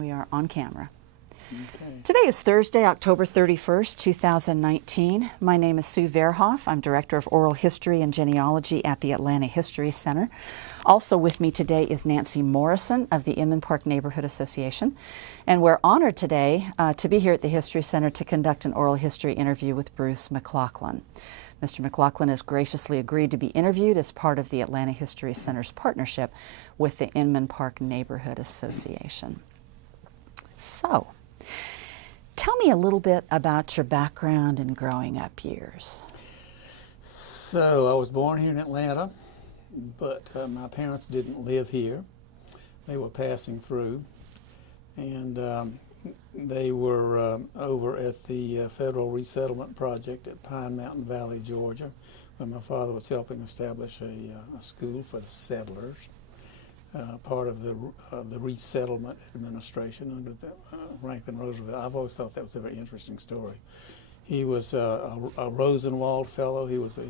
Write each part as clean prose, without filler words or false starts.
We are on camera. Okay. Today is Thursday, October 31st, 2019. My name is Sue Verhoff. I'm Director of Oral History and Genealogy at the Atlanta History Center. Also with me today is Nancy Morrison of the Inman Park Neighborhood Association. And we're honored today to be here at the History Center to conduct an oral history interview with Bruce Machlachlan. Mr. Machlachlan has graciously agreed to be interviewed as part of the Atlanta History Center's partnership with the Inman Park Neighborhood Association. So, tell me a little bit about your background and growing up years. So I was born here in Atlanta, but my parents didn't live here. They were passing through, and they were over at the Federal Resettlement Project at Pine Mountain Valley, Georgia, where my father was helping establish a school for the settlers. Part of the Resettlement Administration under Franklin Roosevelt. I've always thought that was a very interesting story. He was a Rosenwald Fellow. He was a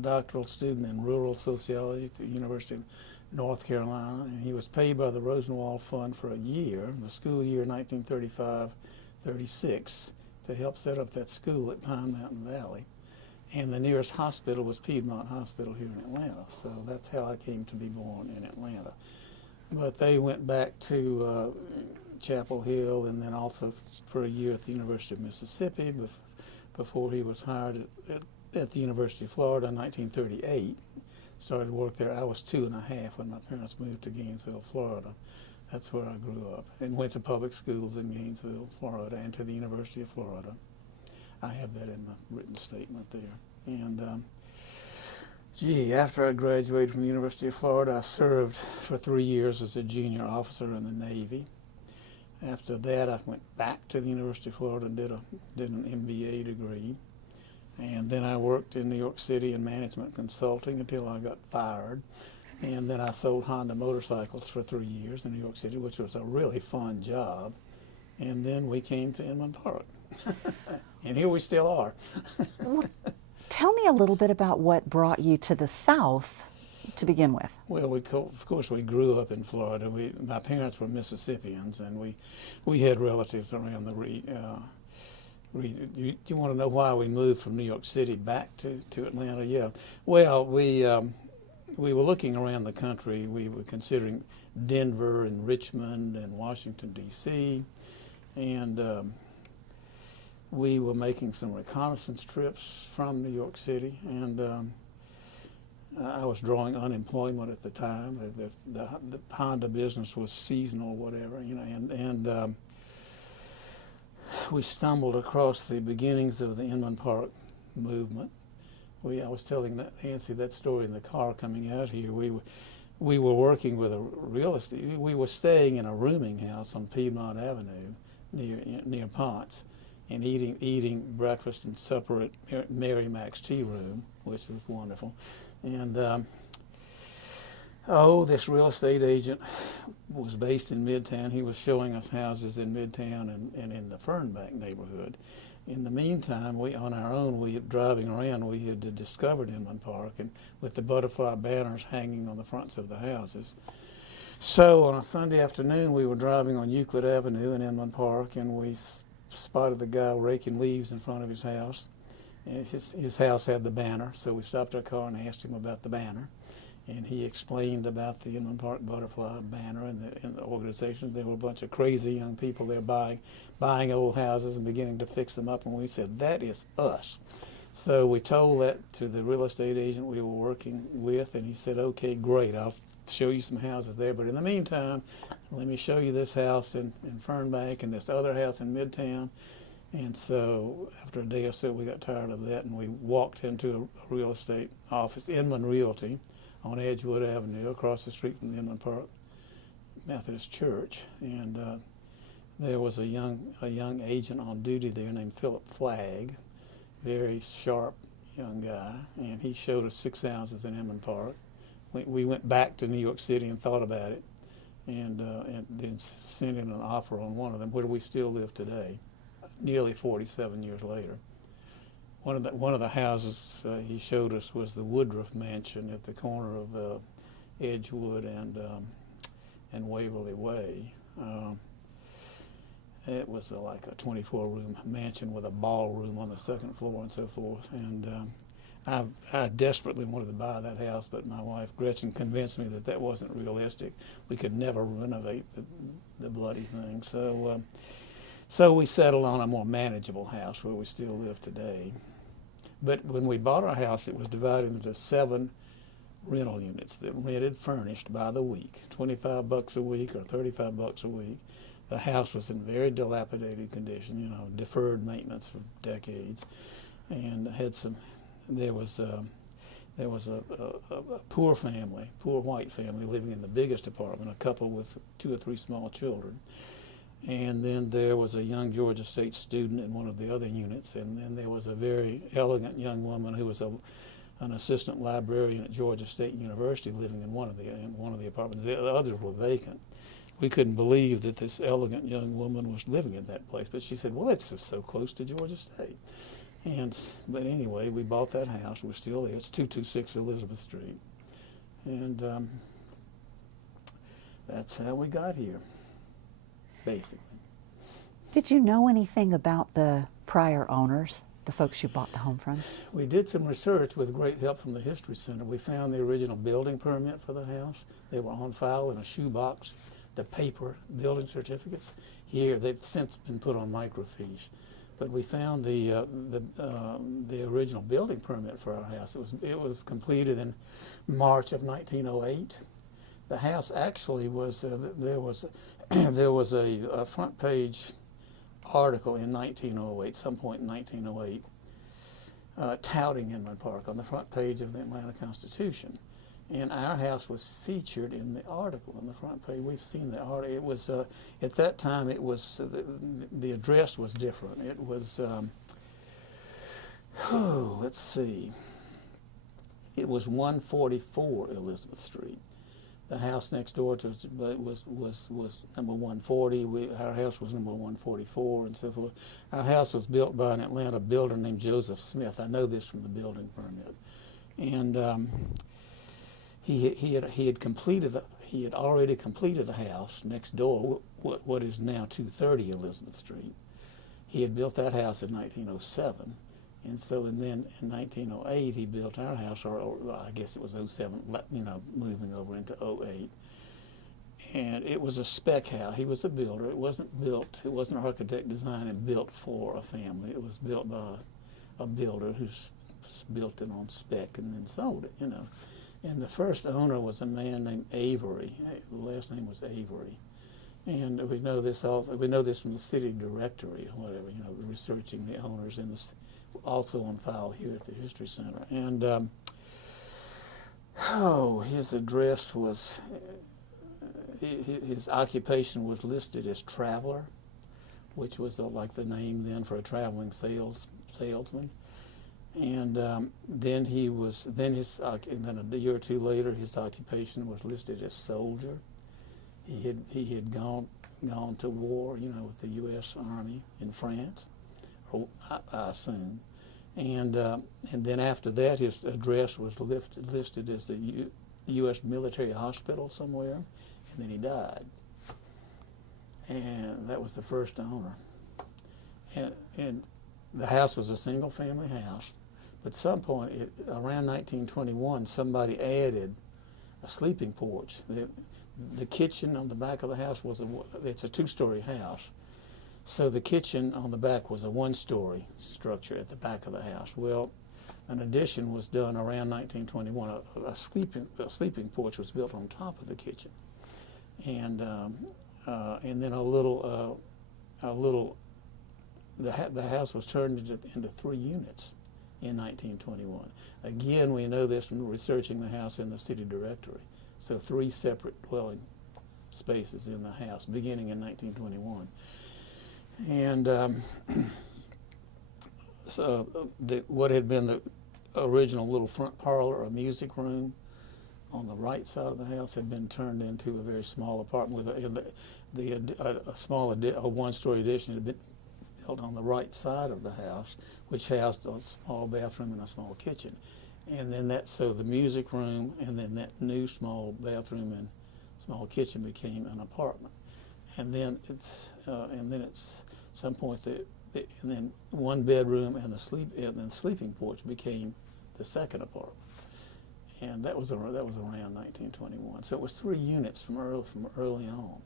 doctoral student in rural sociology at the University of North Carolina, and he was paid by the Rosenwald Fund for a year, the school year 1935-36, to help set up that school at Pine Mountain Valley. And the nearest hospital was Piedmont Hospital here in Atlanta, so that's how I came to be born in Atlanta. But they went back to Chapel Hill and then also for a year at the University of Mississippi before he was hired at the University of Florida in 1938. Started work there. I was 2.5 when my parents moved to Gainesville, Florida. That's where I grew up, and went to public schools in Gainesville, Florida, and to the University of Florida. I have that in my written statement there. And after I graduated from the University of Florida, I served for 3 years as a junior officer in the Navy. After that, I went back to the University of Florida and did an MBA degree. And then I worked in New York City in management consulting until I got fired. And then I sold Honda motorcycles for 3 years in New York City, which was a really fun job. And then we came to Inman Park. And here we still are. Well, tell me a little bit about what brought you to the South to begin with. Well, of course, we grew up in Florida. My parents were Mississippians, and we had relatives around the do you want to know why we moved from New York City back to Atlanta? Yeah. Well, we were looking around the country. We were considering Denver and Richmond and Washington, D.C., and we were making some reconnaissance trips from New York City, and I was drawing unemployment at the time. The Honda business was seasonal, whatever, you know, and we stumbled across the beginnings of the Inman Park movement. I was telling Nancy that story in the car coming out here. We were working with a real estate. We were staying in a rooming house on Piedmont Avenue near Ponce, and eating breakfast and supper at Mary Mac's Tea Room, which was wonderful. And this real estate agent was based in Midtown. He was showing us houses in Midtown and in the Fernbank neighborhood. In the meantime, on our own, driving around, we had discovered Inman Park, and with the butterfly banners hanging on the fronts of the houses. So on a Sunday afternoon, we were driving on Euclid Avenue in Inman Park, and we spotted the guy raking leaves in front of his house. And his house had the banner, so we stopped our car and asked him about the banner. And he explained about the Inman Park Butterfly banner and the organization. There were a bunch of crazy young people there buying old houses and beginning to fix them up, and we said, that is us. So we told that to the real estate agent we were working with, and he said, okay, great, I'll show you some houses there, but in the meantime, let me show you this house in Fernbank and this other house in Midtown. And so after a day or so, we got tired of that, and we walked into a real estate office, Inman Realty, on Edgewood Avenue, across the street from the Inman Park Methodist Church. And there was a young agent on duty there named Philip Flagg, very sharp young guy, and he showed us 6 houses in Inman Park. We went back to New York City and thought about it, and then sent in an offer on one of them, where we still live today, nearly 47 years later. One of the houses he showed us was the Woodruff Mansion at the corner of Edgewood and and Waverly Way. It was like a 24-room mansion with a ballroom on the second floor and so forth. And I desperately wanted to buy that house, but my wife Gretchen convinced me that that wasn't realistic. We could never renovate the bloody thing. So we settled on a more manageable house where we still live today. But when we bought our house, it was divided into 7 rental units that rented furnished by the week, $25 a week or $35 a week. The house was in very dilapidated condition, you know, deferred maintenance for decades, and had some. There was a poor family, poor white family living in the biggest apartment, a couple with 2 or 3 small children, and then there was a young Georgia State student in one of the other units, and then there was a very elegant young woman who was an assistant librarian at Georgia State University living in one of the apartments. The others were vacant. We couldn't believe that this elegant young woman was living in that place, but she said, well, it's just so close to Georgia State. But anyway, we bought that house. We're still there. It's 226 Elizabeth Street. And that's how we got here, basically. Did you know anything about the prior owners, the folks you bought the home from? We did some research with great help from the History Center. We found the original building permit for the house. They were on file in a shoebox. The paper building certificates here, they've since been put on microfiche, but we found the original building permit for our house. It was completed in March of 1908. The house actually was there was a front page article in 1908, some point in 1908, touting Inman Park on the front page of the Atlanta Constitution. And our house was featured in the article on the front page. We've seen the article. It was at that time. It was the address was different. It was let's see. It was 144 Elizabeth Street. The house next door to us was number 140. Our house was number 144, and so forth. Our house was built by an Atlanta builder named Joseph Smith. I know this from the building permit, and. He had already completed the house next door, what is now 230 Elizabeth Street. He had built that house in 1907, and then in 1908 he built our house, or I guess it was 07, you know, moving over into 08. And it was a spec house. He was a builder. It wasn't architect design and built for a family. It was built by a builder who built it on spec and then sold it, you know. And the first owner was a man named Avery. The last name was Avery. And we know this also. We know this from the city directory or whatever, you know, researching the owners, and this also on file here at the History Center. And his address was, his occupation was listed as traveler, which was like the name then for a traveling salesman. And then a year or two later, his occupation was listed as soldier. He had gone to war, you know, with the U.S. Army in France, or I assume. And then after that, his address was listed as the U.S. military hospital somewhere, and then he died. And that was the first owner. And the house was a single-family house. But at some point, around 1921, somebody added a sleeping porch. The kitchen on the back of the house it's a 2-story house. So the kitchen on the back was a 1-story structure at the back of the house. Well, an addition was done around 1921. A sleeping porch was built on top of the kitchen. And then the house was turned into 3 units in 1921. Again, we know this from researching the house in the city directory. So 3 separate dwelling spaces in the house beginning in 1921. And what had been the original little front parlor or music room on the right side of the house had been turned into a very small apartment with a 1-story addition had been built on the right side of the house, which housed a small bathroom and a small kitchen. And then so the music room and then that new small bathroom and small kitchen became an apartment, and then it's some point and then one bedroom and the sleeping porch became the second apartment, and that was around 1921. So it was 3 units from early on.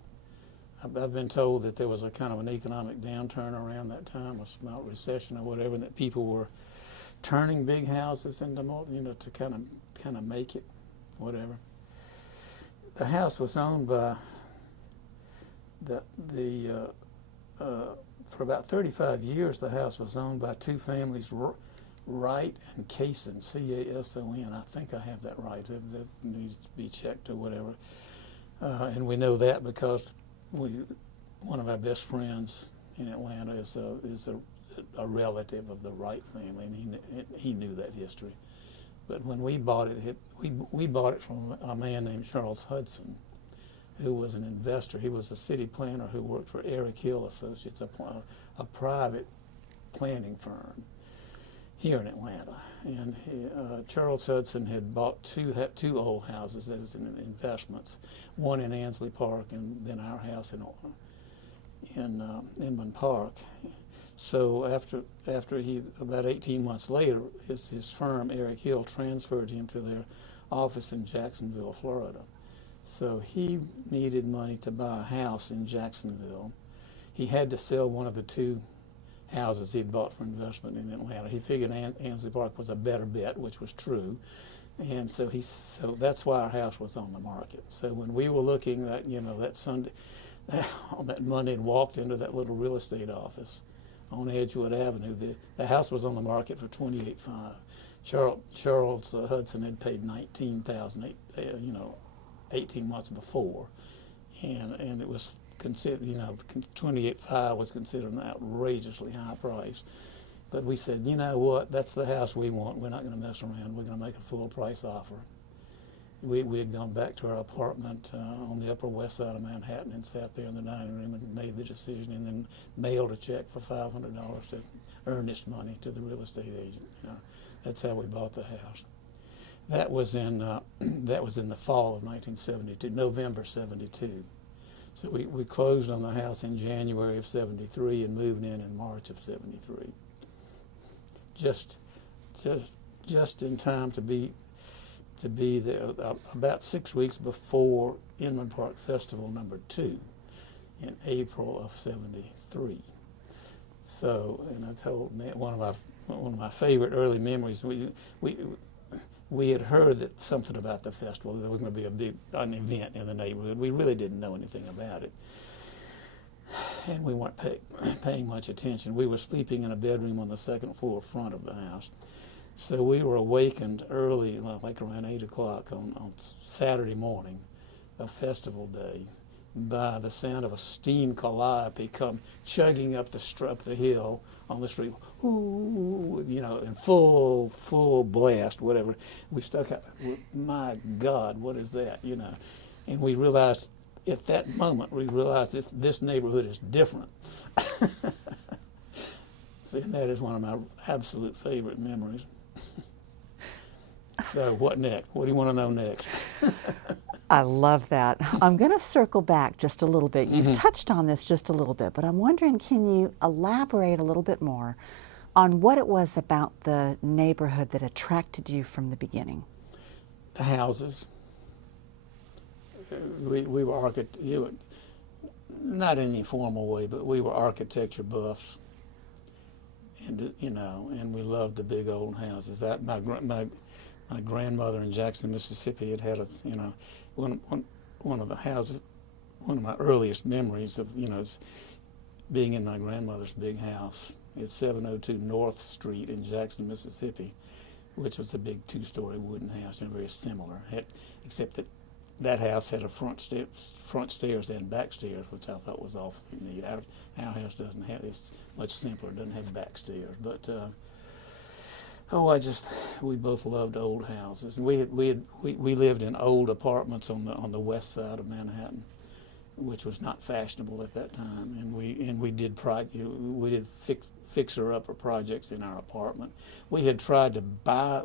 I've been told that there was a kind of an economic downturn around that time, a small recession or whatever, and that people were turning big houses into to kind of make it, whatever. The house was owned by for about 35 years. The house was owned by 2 families, Wright and Cason, C-A-S-O-N. I think I have that right. That needs to be checked or whatever. And we know that because one of our best friends in Atlanta is a relative of the Wright family, and he knew that history. But when we bought it, we bought it from a man named Charles Hudson, who was an investor. He was a city planner who worked for Eric Hill Associates, a private planning firm here in Atlanta. And Charles Hudson had bought two old houses as investments, one in Ansley Park and then our house in Inman Park. So after he, about 18 months later, his firm, Eric Hill, transferred him to their office in Jacksonville, Florida. So he needed money to buy a house in Jacksonville. He had to sell one of the 2 houses he'd bought for investment in Atlanta. He figured Ansley Park was a better bet, which was true. And so that's why our house was on the market. So when we were looking at, that Sunday, on that Monday, and walked into that little real estate office on Edgewood Avenue, the house was on the market for $28,500. Charles Hudson had paid $19,000, 18 months before, and it was considered, $28,500 was considered an outrageously high price. But we said, you know what, that's the house we want. We're not going to mess around. We're going to make a full price offer. We had gone back to our apartment on the Upper West Side of Manhattan and sat there in the dining room and made the decision, and then mailed a check for $500 to earnest money to the real estate agent. That's how we bought the house. That was in the fall of 1972, November '72. So we closed on the house in January of '73 and moved in March of '73. Just in time to be there about 6 weeks before Inman Park Festival #2 in April of '73. So, and I told one of my favorite early memories. We had heard that something about the festival. There was going to be an event in the neighborhood. We really didn't know anything about it, and we weren't paying much attention. We were sleeping in a bedroom on the second floor front of the house. So we were awakened early, like around 8 o'clock on Saturday morning of festival day, by the sound of a steam calliope come chugging up the hill on the street, ooh, in full blast, whatever. We stuck out, my God, what is that, And we realized, at that moment, this neighborhood is different. See, and that is one of my absolute favorite memories. So what next? What do you want to know next? I love that. I'm going to circle back just a little bit. You've touched on this just a little bit, but I'm wondering, can you elaborate a little bit more on what it was about the neighborhood that attracted you from the beginning? The houses. We were not in any formal way, but we were architecture buffs, and we loved the big old houses. That my grandmother in Jackson, Mississippi, had one of the houses. One of my earliest memories of is being in my grandmother's big house. It's 702 North Street in Jackson, Mississippi, which was a big 2-story wooden house and very similar, except that house had a front stairs and back stairs, which I thought was awfully neat. Our house doesn't have, it's much simpler, doesn't have back stairs. But we both loved old houses, and we lived in old apartments on the west side of Manhattan, which was not fashionable at that time, and we did fixer-upper projects in our apartment. We had tried to buy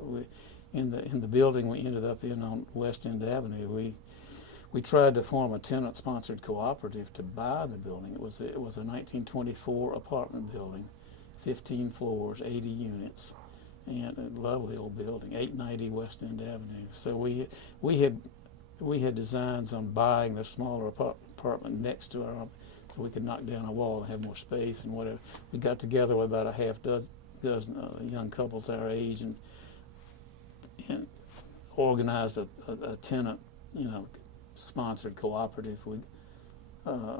in the building we ended up in on West End Avenue. We we tried to form a tenant-sponsored cooperative to buy the building. It was a 1924 apartment building, 15 floors, 80 units, and a lovely old building, 890 West End Avenue. So we had designs on buying the smaller apartment next to our, so we could knock down a wall and have more space and whatever. We got together with about a half dozen young couples our age and organized a tenant, sponsored cooperative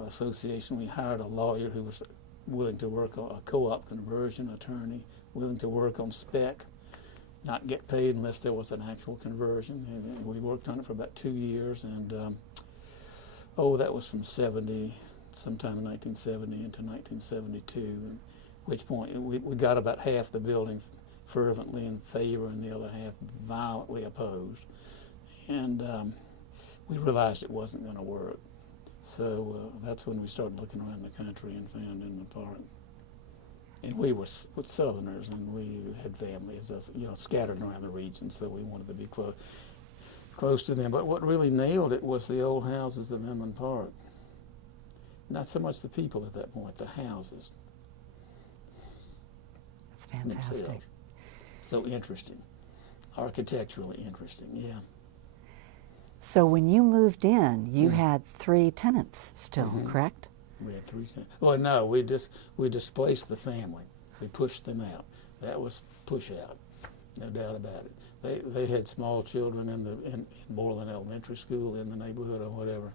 association. We hired a lawyer who was willing to work on a co-op conversion attorney, willing to work on spec, not get paid unless there was an actual conversion. And we worked on it for about 2 years, and that was from sometime in 1970 into 1972, at which point we got about half the building fervently in favor and the other half violently opposed. And we realized it wasn't going to work. So that's when we started looking around the country and found Inman Park. And we were with Southerners, and we had families, scattered around the region, so we wanted to be close to them. But what really nailed it was the old houses of Inman Park. Not so much the people at that point, the houses. That's fantastic. Themselves. So interesting, architecturally interesting, yeah. So when you moved in, you had 3 tenants still, correct? We had 3 tenants. Well, no, we displaced the family. We pushed them out. That was push out, no doubt about it. They had small children in Moreland Elementary School in the neighborhood or whatever.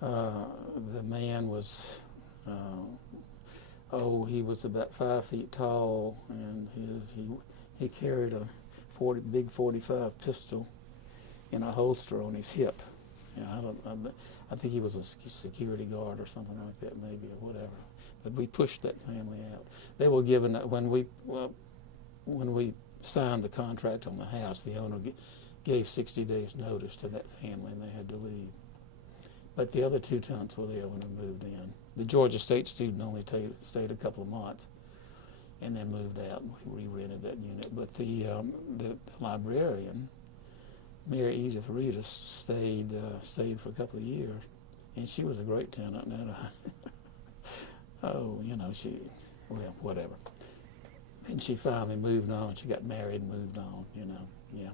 The man was, he was about 5 feet tall, and he carried a big 45 pistol in a holster on his hip. I think he was a security guard or something like that, maybe, or whatever. But we pushed that family out. They were given, when we signed the contract on the house, the owner gave 60 days notice to that family, and they had to leave. But the other 2 tenants were there when we moved in. The Georgia State student only stayed a couple of months and then moved out, and we re-rented that unit. But the librarian, Mary Edith Reedus, stayed for a couple of years, and she was a great tenant. And whatever. And she finally moved on. She got married and moved on. Yeah.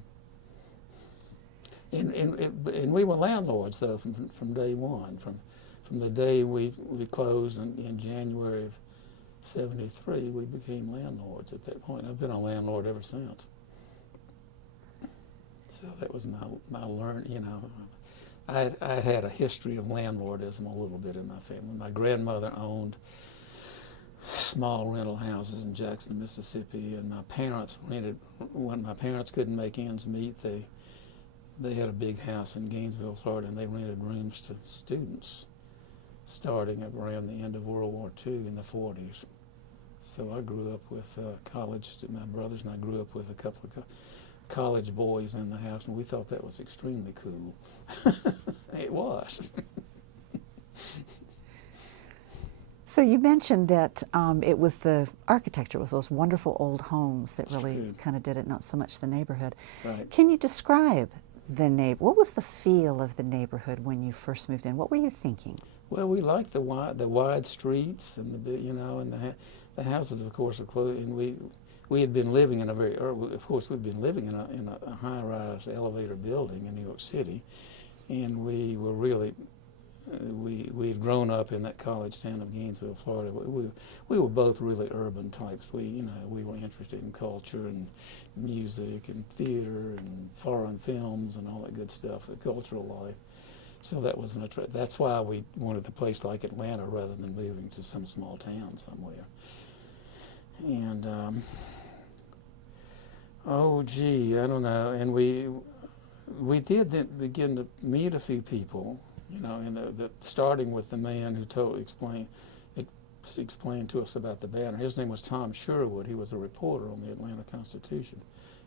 And we were landlords though from day one. From the day we closed in January of '73, we became landlords at that point. I've been a landlord ever since. So that was my learn. I had a history of landlordism a little bit in my family. My grandmother owned small rental houses in Jackson, Mississippi, and my parents rented. When my parents couldn't make ends meet, they had a big house in Gainesville, Florida, and they rented rooms to students starting around the end of World War II in the 40s. So I grew up with my brothers, and I grew up with a couple of college boys in the house, and we thought that was extremely cool. It was. So you mentioned that it was the architecture, was those wonderful old homes that really kind of did it, not so much the neighborhood. Right. Can you describe the what was the feel of the neighborhood when you first moved in? What were you thinking? Well, we liked the wide streets and and the houses, of course, are close. And we had been living in we'd been living in a high-rise elevator building in New York City, and we were really we had grown up in that college town of Gainesville, Florida. We were both really urban types. We were interested in culture and music and theater and foreign films and all that good stuff, the cultural life. So that was that's why we wanted a place like Atlanta rather than moving to some small town somewhere. And I don't know. And we did then begin to meet a few people, and starting with the man who explained to us about the banner. His name was Tom Sherwood. He was a reporter on the Atlanta Constitution,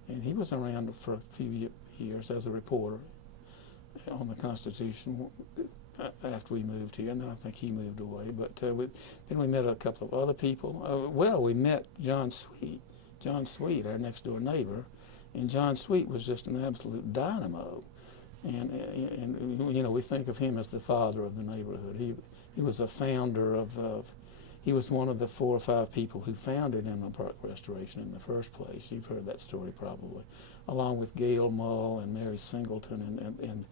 and he was around for a few years as a reporter on the Constitution after we moved here, and then I think he moved away. But then we met a couple of other people. We met John Sweet, our next door neighbor, and John Sweet was just an absolute dynamo. and you know, we think of him as the father of the neighborhood. He was a founder of he was one of the 4 or 5 people who founded Inman Park Restoration in the first place. You've heard that story probably, along with Gail Mull and Mary Singleton and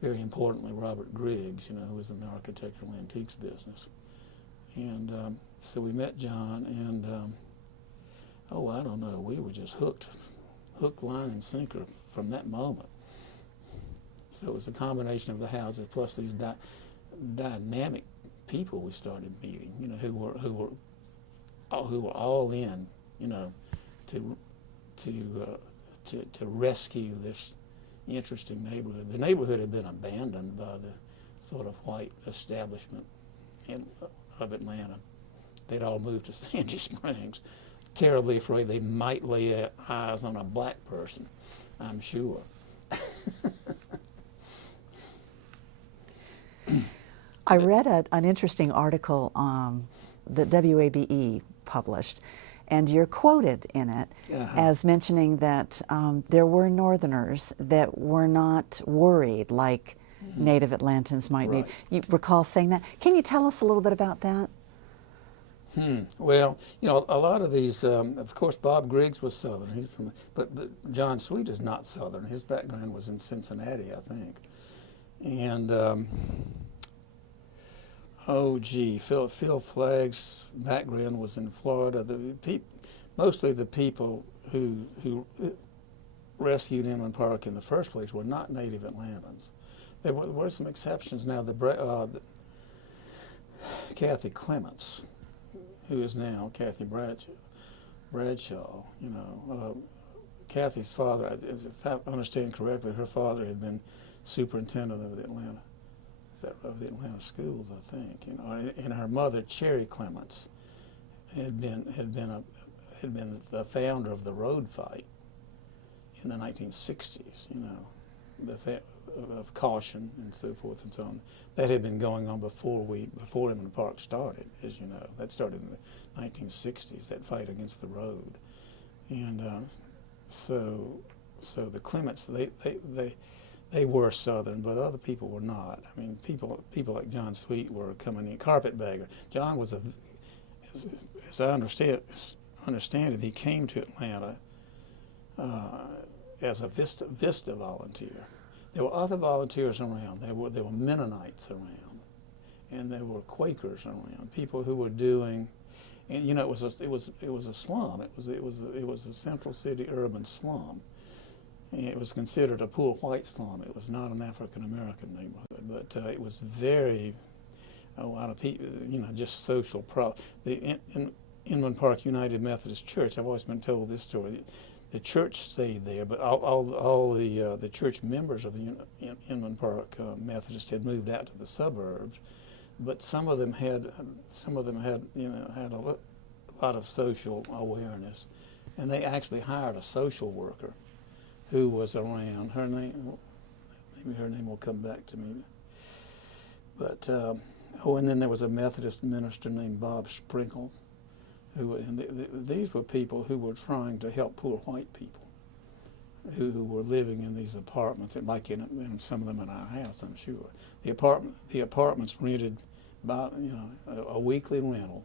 very importantly Robert Griggs, you know, who was in the architectural antiques business. And so we met John, and oh, I don't know, we were just hook, line, and sinker from that moment. So it was a combination of the houses plus these dynamic people we started meeting, you know, who were all in, you know, to rescue this interesting neighborhood. The neighborhood had been abandoned by the sort of white establishment of Atlanta. They'd all moved to Sandy Springs, terribly afraid they might lay eyes on a black person, I'm sure. I read an interesting article that WABE published, and you're quoted in it as mentioning that there were Northerners that were not worried like Native Atlantans might be. You recall saying that? Can you tell us a little bit about that? Well, you know, a lot of these, of course, Bob Griggs was Southern. He's from, but John Sweet is not Southern. His background was in Cincinnati, I think. And oh, gee, Phil Flagg's background was in Florida. Mostly the people who rescued Inman Park in the first place were not native Atlantans. There were some exceptions. Now, Kathy Clements, who is now Kathy Bradshaw, you know, Kathy's father, if I understand correctly, her father had been superintendent of the Atlanta schools, I think, you know, and her mother, Cherry Clements, had been the founder of the road fight in the 1960s, you know, of caution and so forth and so on. That had been going on before Inman Park started, as you know. That started in the 1960s, that fight against the road. And so the Clements, they were Southern, but other people were not. I mean, people like John Sweet were coming in, carpetbagger. John was as I understand it, he came to Atlanta as a Vista volunteer. There were other volunteers around. There were Mennonites around, and there were Quakers around. People who were doing, and you know, it was a slum. It was a central city urban slum. And it was considered a poor white slum. It was not an African American neighborhood, but it was very a lot of people, you know, just social problems. The Inman Park United Methodist Church. I've always been told this story. The church stayed there, but all the church members of the Inman Park Methodist had moved out to the suburbs. But some of them had you know, had a lot of social awareness, and they actually hired a social worker who was around. Her name, maybe her name will come back to me. But and then there was a Methodist minister named Bob Sprinkle. These were people who were trying to help poor white people who were living in these apartments, and like in some of them in our house, I'm sure. The apartments rented by, you know, a weekly rental.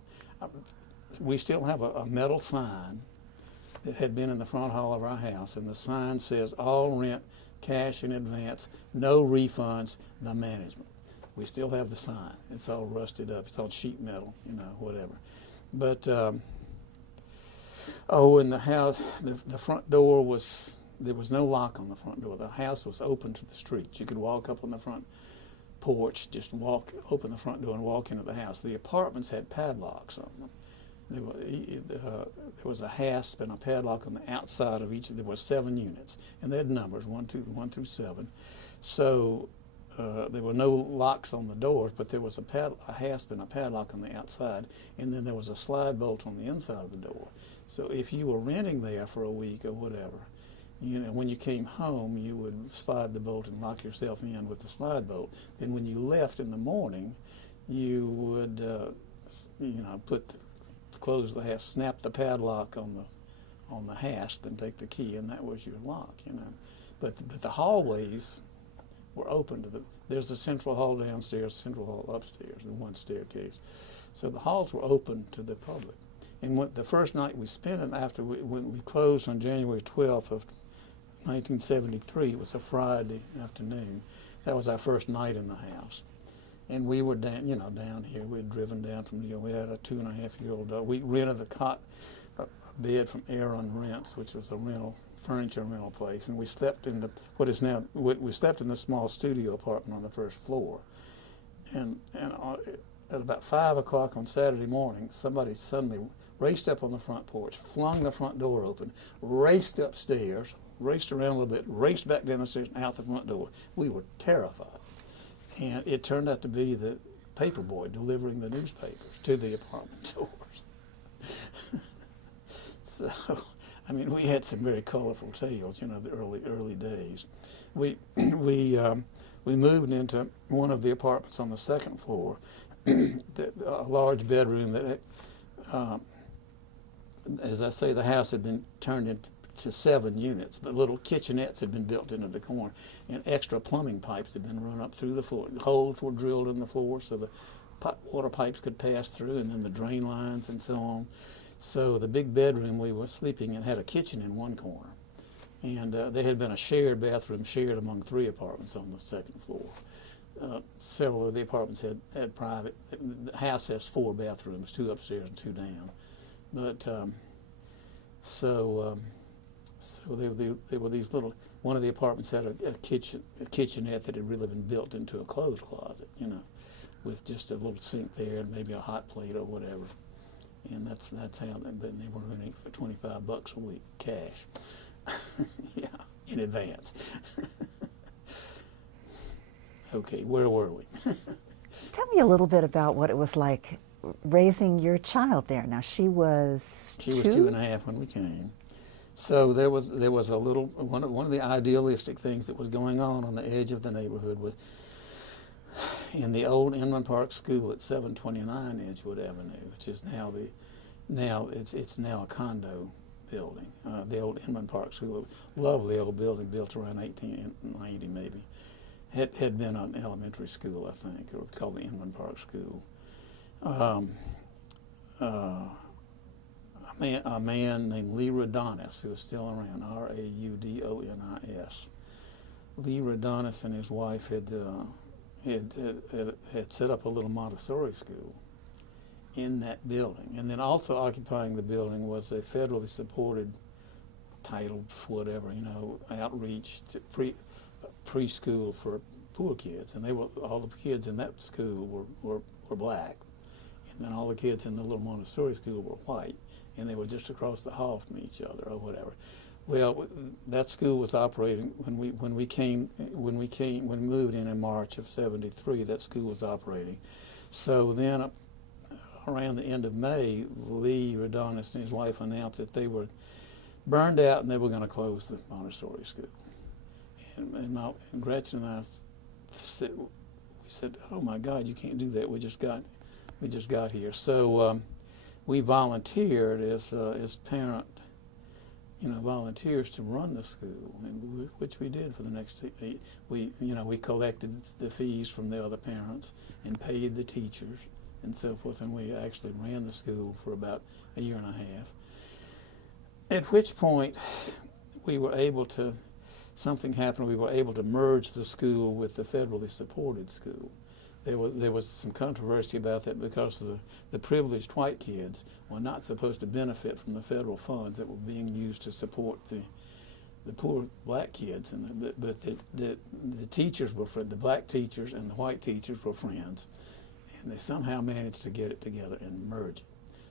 We still have a metal sign that had been in the front hall of our house, and the sign says, "All rent, cash in advance, no refunds, the management." We still have the sign. It's all rusted up. It's all sheet metal, you know, whatever. But, in the house, the front door there was no lock on the front door. The house was open to the street. You could walk up on the front porch, just open the front door and walk into the house. The apartments had padlocks on them. There was a hasp and a padlock on the outside of each. There were 7 units, and they had numbers, 1 through 7. So there were no locks on the doors, but there was a hasp and a padlock on the outside, and then there was a slide bolt on the inside of the door. So if you were renting there for a week or whatever, you know, when you came home, you would slide the bolt and lock yourself in with the slide bolt. Then when you left in the morning, you would, you know, close the hasp, snap the padlock on the hasp, and take the key, and that was your lock, you know. But the hallways were open to there's a central hall downstairs, central hall upstairs, and one staircase. So the halls were open to the public. And the first night we spent it after when we closed on January 12th of 1973, it was a Friday afternoon. That was our first night in the house. And we were down here. We had driven down from New York. We had a 2.5-year-old dog. We rented a bed from Aaron Rents, which was a furniture rental place, and we slept in we slept in the small studio apartment on the first floor. And at about 5 o'clock on Saturday morning, somebody suddenly raced up on the front porch, flung the front door open, raced upstairs, raced around a little bit, raced back down the stairs and out the front door. We were terrified. And it turned out to be the paper boy delivering the newspapers to the apartment doors. So, I mean, we had some very colorful tales, the early days. We moved into one of the apartments on the second floor, a large bedroom that, as I say, the house had been turned into 7 units, but little kitchenettes had been built into the corner, and extra plumbing pipes had been run up through the floor. Holes were drilled in the floor so the water pipes could pass through, and then the drain lines and so on. So the big bedroom we were sleeping in had a kitchen in one corner, and there had been a shared bathroom shared among 3 apartments on the second floor. Several of the apartments had private. The house has 4 bathrooms, 2 upstairs and 2 down. But so there were these little. One of the apartments had a kitchenette that had really been built into a clothes closet, with just a little sink there and maybe a hot plate or whatever. And that's how they were renting for $25 a week cash. Yeah, in advance. Okay, where were we? Tell me a little bit about what it was like raising your child there. Now she was 2? She was 2.5 when we came. So there was a little one of the idealistic things that was going on the edge of the neighborhood was in the old Inman Park School at 729 Edgewood Avenue, which is it's now a condo building. The old Inman Park School, lovely old building built around 1890 maybe, had been an elementary school, I think. It was called the Inman Park School. A man named Lee Radonis, who is still around, Raudonis. Lee Radonis and his wife had set up a little Montessori school in that building. And then also occupying the building was a federally supported title, whatever, outreach to preschool for poor kids. And all the kids in that school were black. And then all the kids in the little Montessori school were white. And they were just across the hall from each other or whatever. Well, that school was operating when we moved in March of '73. That school was operating. So then, around the end of May, Lee Radonis and his wife announced that they were burned out and they were going to close the Montessori school. And Gretchen and I said, "Oh my God, you can't do that. We just got here." So we volunteered as parent, volunteers to run the school, and which we did for the next. We collected the fees from the other parents and paid the teachers and so forth, and we actually ran the school for about a year and a half. At which point, something happened. We were able to merge the school with the federally supported school. There was some controversy about that because of the privileged white kids were not supposed to benefit from the federal funds that were being used to support the poor black kids, but the teachers were the black teachers and the white teachers were friends, and they somehow managed to get it together and merge it.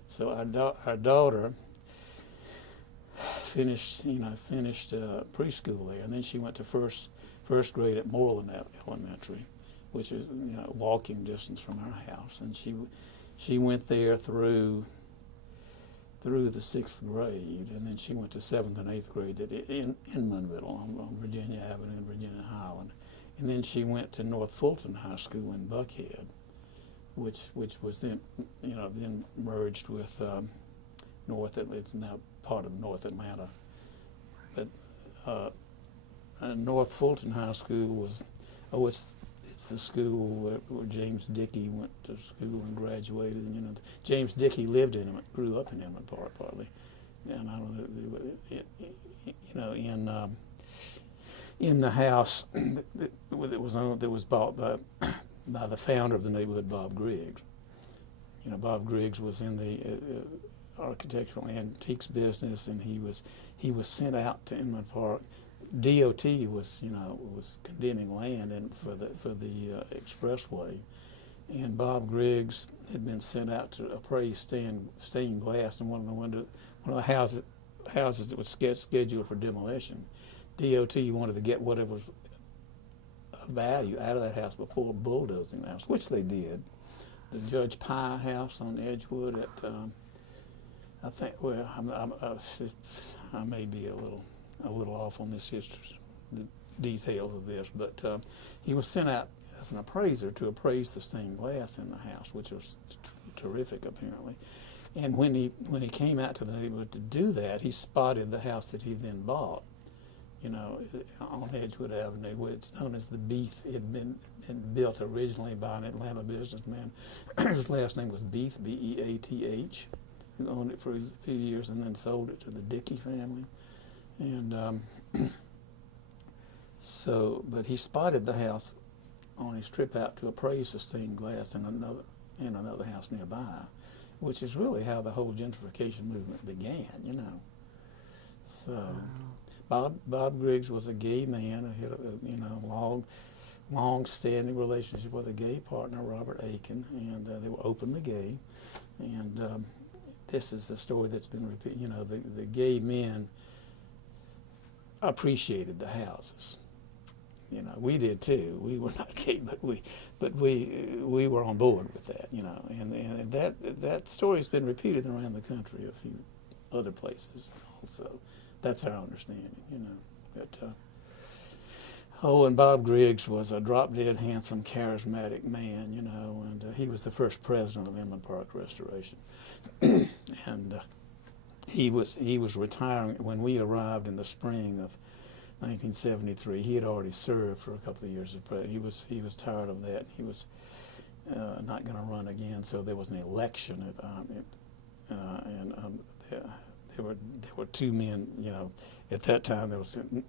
So our daughter finished preschool there, and then she went to first grade at Moreland Elementary, which is walking distance from our house, and she went there through the 6th grade, and then she went to 7th and 8th grade at Inmanville on Virginia Avenue and Virginia Highland, and then she went to North Fulton High School in Buckhead, which was then then merged with it's now part of North Atlanta, but North Fulton High School was Oh, it's the school where James Dickey went to school and graduated. And, you know, James Dickey lived in Emmett, grew up in Emmett Park partly, and I don't know, you know, in the house that was bought by the founder of the neighborhood, Bob Griggs. You know, Bob Griggs was in the architectural antiques business, and he was sent out to Inman Park. DOT was condemning land for the expressway, and Bob Griggs had been sent out to appraise stained glass in one of the houses that was scheduled for demolition. DOT wanted to get whatever was of value out of that house before bulldozing the house, which they did. The Judge Pye house on Edgewood at, I think, well, I may be a little off on this history, the details of this, but he was sent out as an appraiser to appraise the stained glass in the house, which was terrific apparently. And when he came out to the neighborhood to do that, he spotted the house that he then bought, you know, on Edgewood Avenue, which known as the Beath. It had been built originally by an Atlanta businessman. His last name was Beath, B-E-A-T-H, who owned it for a few years and then sold it to the Dickey family. And but he spotted the house on his trip out to appraise the stained glass in another house nearby, which is really how the whole gentrification movement began, you know. So Bob Griggs was a gay man who had a long-standing relationship with a gay partner, Robert Aiken, and they were openly gay. And this is a story that's been repeated. You know, the gay men appreciated the houses. You know, we did too. We were not gay, but we were on board with that. You know, and that story's been repeated around the country, a few other places also. That's our understanding. You know, but and Bob Griggs was a drop-dead handsome, charismatic man. You know, and he was the first president of Inman Park Restoration, and he was retiring when we arrived in the spring of 1973. He had already served for a couple of years as president. He was tired of that. He was not going to run again. So there was an election there were two men. You know, at that time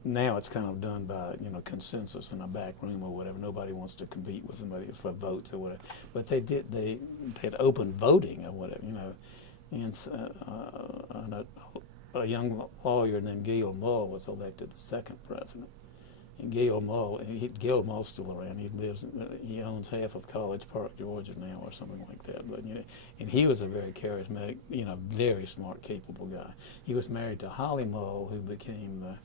now it's kind of done by consensus in a back room or whatever. Nobody wants to compete with somebody for votes or whatever. But they had open voting or whatever. You know. And a young lawyer named Gail Mull was elected the second president. And Gail Mull's still around. He owns half of College Park, Georgia now, or something like that. But and he was a very charismatic, very smart, capable guy. He was married to Holly Mull, who became the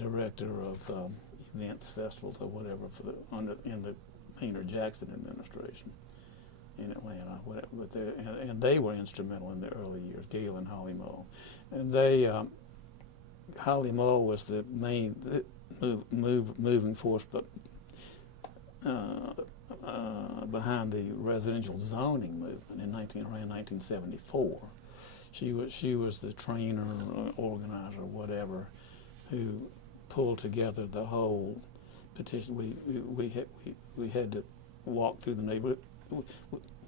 director of events, festivals, or whatever in the Maynard Jackson administration in Atlanta, whatever. And they were instrumental in the early years, Gail and Holly Mull. And Holly Mull was the main moving force, but behind the residential zoning movement around 1974. She was the trainer, organizer, whatever, who pulled together the whole petition. We had to walk through the neighborhood.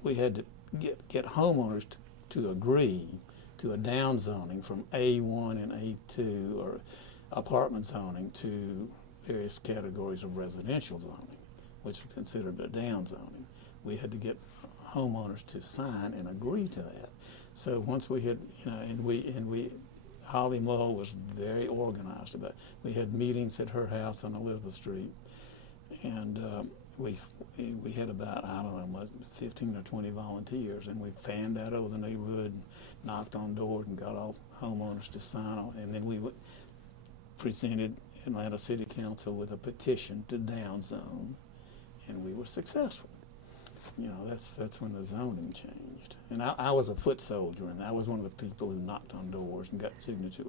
We had to get homeowners to agree to a down zoning from A1 and A2 or apartment zoning to various categories of residential zoning, which was considered a down zoning. We had to get homeowners to sign and agree to that. So once we had, Holly Mull was very organized about it. We had meetings at her house on Elizabeth Street, and we had about, 15 or 20 volunteers, and we fanned out over the neighborhood, knocked on doors, and got all homeowners to sign on, and then we presented Atlanta City Council with a petition to downzone, and we were successful. That's when the zoning changed. And I was a foot soldier, and I was one of the people who knocked on doors and got signatures.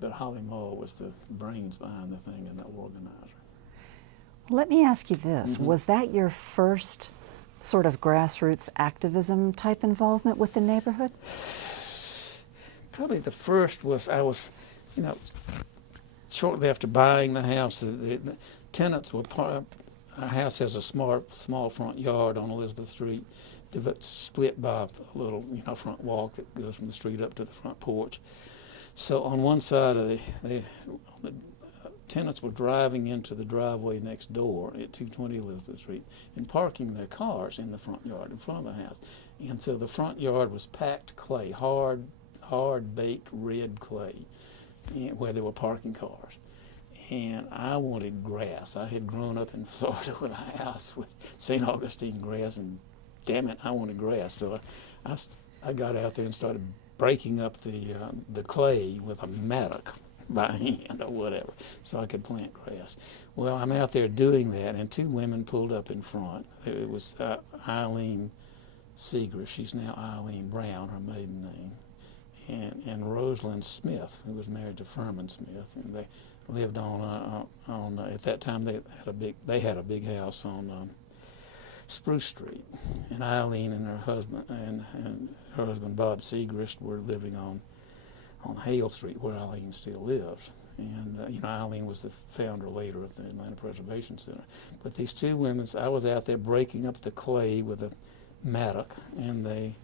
But Holly Mull was the brains behind the thing and the organizer. Let me ask you this. Mm-hmm. Was that your first sort of grassroots activism type involvement with the neighborhood? Probably the first was, shortly after buying the house, the tenants were our house has a small front yard on Elizabeth Street, split by a little, front walk that goes from the street up to the front porch. So on one side of the tenants were driving into the driveway next door at 220 Elizabeth Street and parking their cars in the front yard in front of the house. And so the front yard was packed clay, hard baked red clay, where they were parking cars. And I wanted grass. I had grown up in Florida with a house with St. Augustine grass, and damn it, I wanted grass. So I got out there and started breaking up the clay with a mattock by hand or whatever, so I could plant grass. Well, I'm out there doing that, and two women pulled up in front. It was Eileen Seeger, she's now Eileen Brown, her maiden name, and Rosalind Smith, who was married to Furman Smith, and they lived on at that time they had a big house on Spruce Street, and Eileen and her husband Bob Segrist were living on Hale Street, where Eileen still lives. And Eileen was the founder later of the Atlanta Preservation Center. But these two women, I was out there breaking up the clay with a mattock, and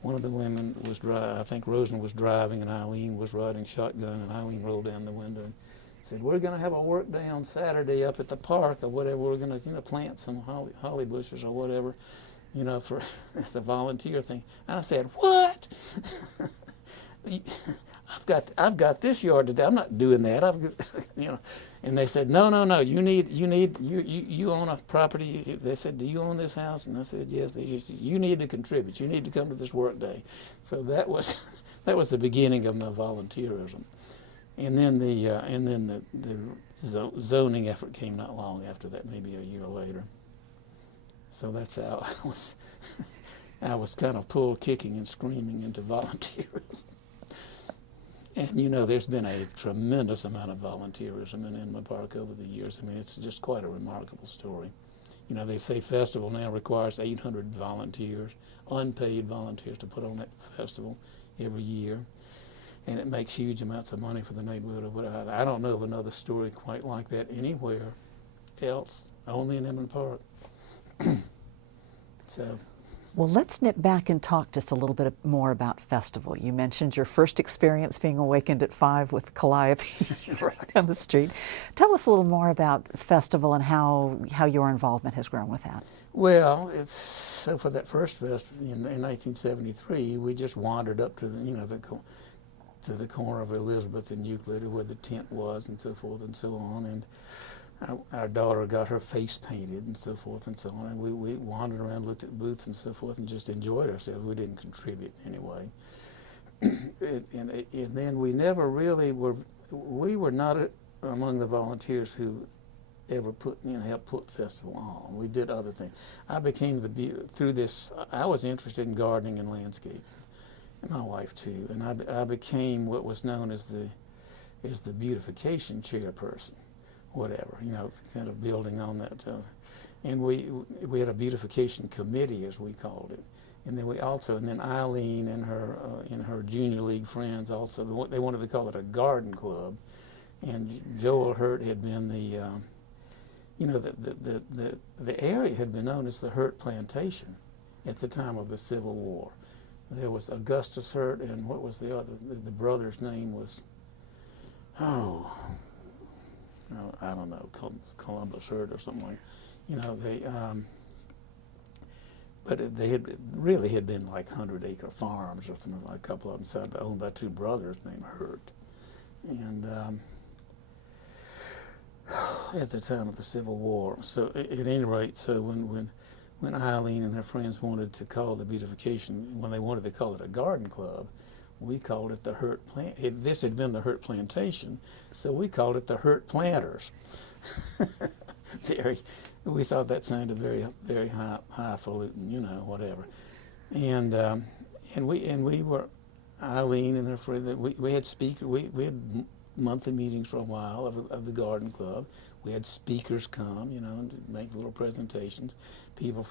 one of the women was I think Rosalind was driving, and Eileen was riding shotgun, and Eileen rolled down the window and said, "We're going to have a work day on Saturday up at the park or whatever. We're going to plant some holly bushes or whatever, for it's a volunteer thing." And I said, "What?" I've got this yard to do. I'm not doing that. And they said, no. You own a property. They said, "Do you own this house?" And I said, "Yes." They just, "You need to contribute. You need to come to this work day." So that was the beginning of my volunteerism. And then the zoning effort came not long after that, maybe a year later. So that's how I was kind of pulled kicking and screaming into volunteerism. And there's been a tremendous amount of volunteerism in Inman Park over the years. I mean, it's just quite a remarkable story. They say festival now requires 800 volunteers, unpaid volunteers, to put on that festival every year. And it makes huge amounts of money for the neighborhood. I don't know of another story quite like that anywhere else, only in Inman Park. So. Well, let's nip back and talk just a little bit more about festival. You mentioned your first experience being awakened at 5 with Calliope Right. on the street. Tell us a little more about festival and how your involvement has grown with that. Well, so for that first festival in 1973, we just wandered up to the corner of Elizabeth and Euclid, where the tent was, and so forth and so on. And our daughter got her face painted and so forth and so on. And we wandered around, looked at booths and so forth, and just enjoyed ourselves. We didn't contribute anyway. And then we never really we were not among the volunteers who ever helped put festival on. We did other things. I was interested in gardening and landscaping, and my wife too. And I became what was known as the beautification chairperson. Whatever, kind of building on that. And we had a beautification committee, as we called it. And then Eileen and her junior league friends also, they wanted to call it a garden club. And Joel Hurt had been the area had been known as the Hurt Plantation at the time of the Civil War. There was Augustus Hurt, and what was the other? The brother's name was, I don't know, Columbus Hurt or something like. But they had been like 100-acre farms or something, like a couple of them owned by two brothers named Hurt. And at the time of the Civil War. So at any rate, so when Eileen and her friends wanted to call the beautification, when they wanted to call it a garden club, we called it the Hurt Plant. This had been the Hurt Plantation, so we called it the Hurt Planters. We thought that sounded very, very highfalutin, whatever. And we were, Eileen and her friend. We had we had monthly meetings for a while of the garden club. We had speakers come, and make little presentations. People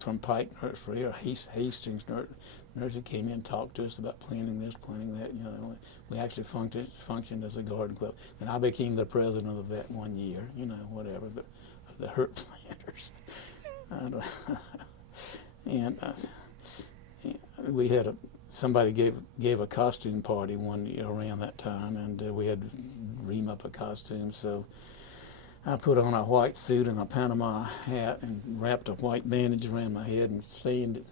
from Pike Nursery or Hastings Nursery came in and talked to us about planting this, planting that. We actually functioned as a garden club, and I became the president of that one year. Whatever. But the hurt planters. And we had somebody gave a costume party one year around that time, and we had to dream up a costume. So I put on a white suit and a Panama hat and wrapped a white bandage around my head and stained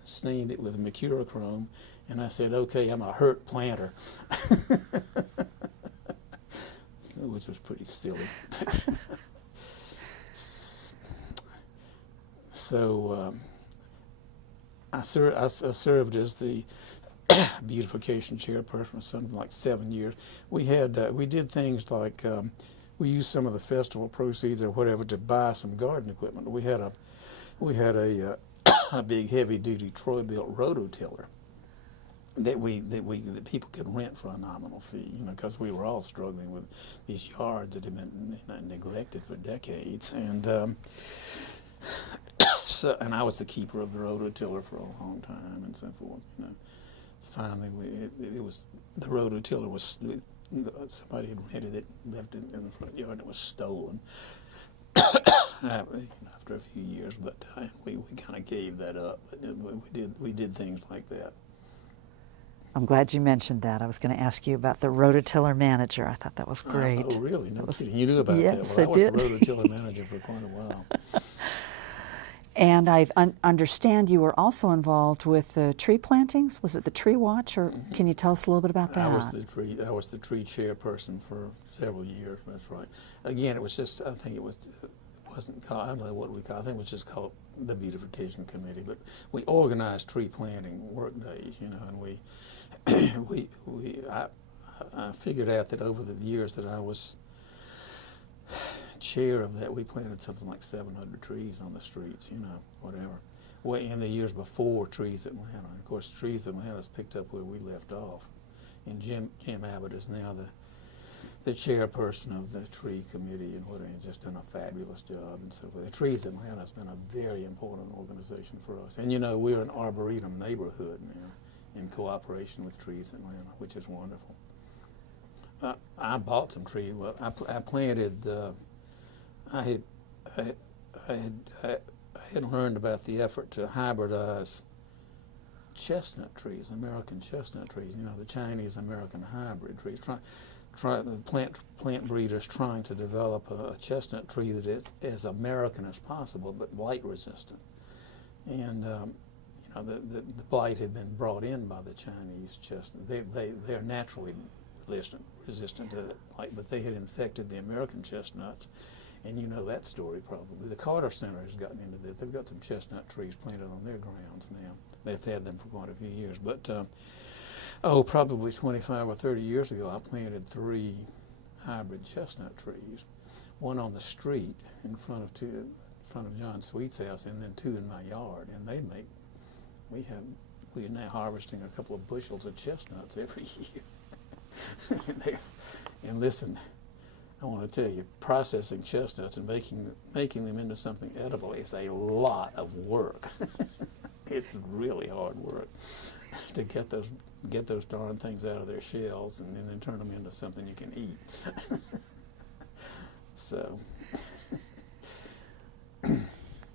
it with mercurochrome. And I said, "Okay, I'm a hurt planter," which was pretty silly. So I served as the beautification chairperson for something like 7 years. We did things like we used some of the festival proceeds or whatever to buy some garden equipment. We had a big heavy duty Troy built rototiller that people could rent for a nominal fee, because we were all struggling with these yards that had been neglected for decades. And and I was the keeper of the rototiller for a long time and so forth. Finally, it was the rototiller was somebody had rented it, left it in the front yard, and it was stolen after a few years. But we kind of gave that up. We did things like that. I'm glad you mentioned that. I was going to ask you about the rototiller manager. I thought that was great. Oh, really? No kidding. You knew about that? Yes, Well, I did. I was the rototiller manager for quite a while. And I understand you were also involved with the tree plantings. Was it the tree watch, or can you tell us a little bit about that? I was the tree chairperson for several years. That's right. Again, it was just, I think it wasn't called, I don't know what we call it. I think it was just called the Beautification Committee. But we organized tree planting work days, and I figured out that over the years that I was chair of that, we planted something like 700 trees on the streets, whatever. Well, in the years before Trees Atlanta. Of course, Trees Atlanta's picked up where we left off. And Jim Abbott is now the chairperson of the tree committee, and just done a fabulous job. And so forth. Trees Atlanta has been a very important organization for us. And we're an arboretum neighborhood now in cooperation with Trees Atlanta, which is wonderful. I bought some trees. Well, I planted. I had learned about the effort to hybridize chestnut trees, American chestnut trees. The Chinese American hybrid trees. The plant breeders trying to develop a chestnut tree that is as American as possible, but blight resistant. And the blight had been brought in by the Chinese chestnut. They're naturally resistant to blight, but they had infected the American chestnuts. And you know that story probably. The Carter Center has gotten into that. They've got some chestnut trees planted on their grounds now. They've had them for quite a few years. But, probably 25 or 30 years ago, I planted 3 hybrid chestnut trees. One on the street in front of John Sweet's house, and then 2 in my yard. And we're now harvesting a couple of bushels of chestnuts every year. And listen, I want to tell you, processing chestnuts and making them into something edible is a lot of work. It's really hard work to get those darn things out of their shells and then turn them into something you can eat. So.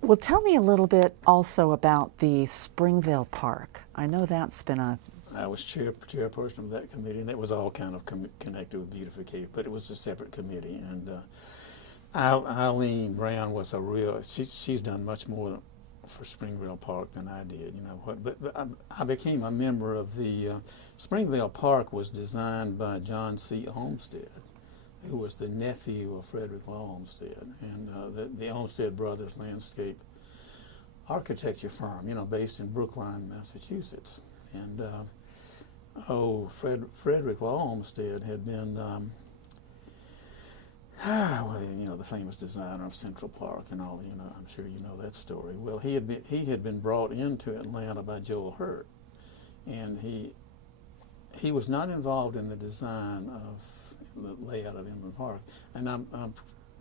Well, tell me a little bit also about the Springvale Park. I know that's been I was chairperson of that committee, and that was all kind of connected with beautification, but it was a separate committee. And Eileen Brown was she's done much more for Springvale Park than I did, But I became a member of the Springvale Park was designed by John C. Olmsted, who was the nephew of Frederick Law Olmsted, and the Olmsted Brothers landscape architecture firm, based in Brookline, Massachusetts. And Frederick Law Olmsted had been, the famous designer of Central Park and all. I'm sure you know that story. Well, he had been brought into Atlanta by Joel Hurt, and he was not involved in the design of the layout of Inland Park. And I'm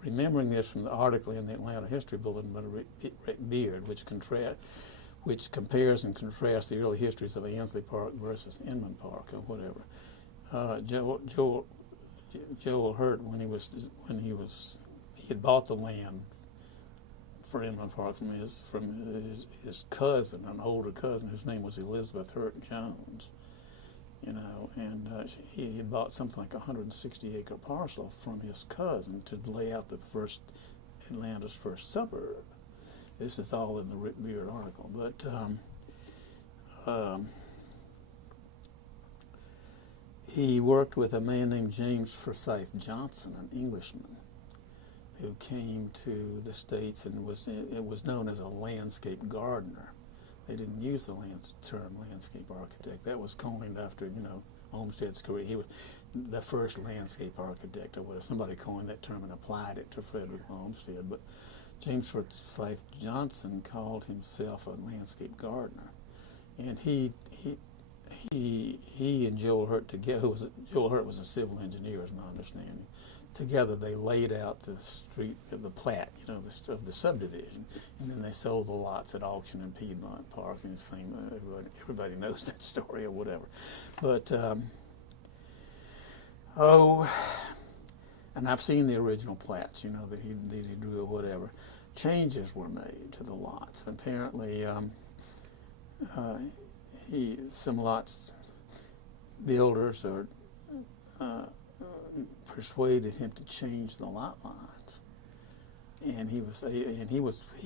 remembering this from the article in the Atlanta History Bulletin by Rick Beard, which compares and contrasts the early histories of Ansley Park versus Inman Park or whatever. Joel Hurt, when he had bought the land for Inman Park from his cousin, an older cousin whose name was Elizabeth Hurt Jones. You know, and he had bought something like a 160-acre parcel from his cousin to lay out Atlanta's first suburb. This is all in the Rick Beard article, but he worked with a man named James Forsyth Johnson, an Englishman, who came to the States and it was known as a landscape gardener. They didn't use the term landscape architect. That was coined after, you know, Olmsted's career. He was the first landscape architect, or whatever. Somebody coined that term and applied it to Frederick Olmsted. But James Forsyth Johnson called himself a landscape gardener, and he and Joel Hurt together. Joel Hurt was a civil engineer, is my understanding. Together, they laid out the street, the plat, you know, of the subdivision, and then they sold the lots at auction in Piedmont Park. And everybody knows that story or whatever. But and I've seen the original plats, you know, that he drew or whatever. Changes were made to the lots. Apparently, some lots builders or persuaded him to change the lot lines, and he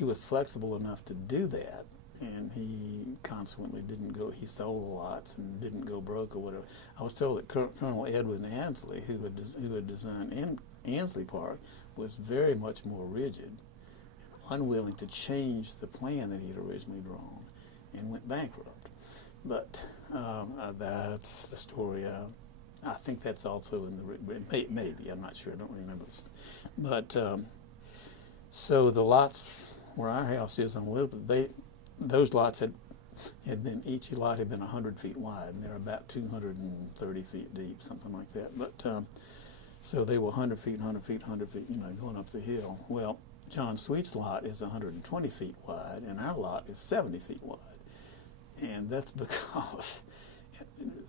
was flexible enough to do that, and he consequently didn't go. He sold the lots and didn't go broke or whatever. I was told that Colonel Edwin Ansley, who had designed Ansley Park, was very much more rigid, unwilling to change the plan that he had originally drawn, and went bankrupt. But that's the story. I think that's also in the, maybe, I'm not sure, I don't remember this. But, so the lots where our house is on Elizabeth, those lots each lot had been 100 feet wide, and they're about 230 feet deep, something like that. But, so they were 100 feet, 100 feet, 100 feet, you know, going up the hill. Well, John Sweet's lot is 120 feet wide, and our lot is 70 feet wide. And that's because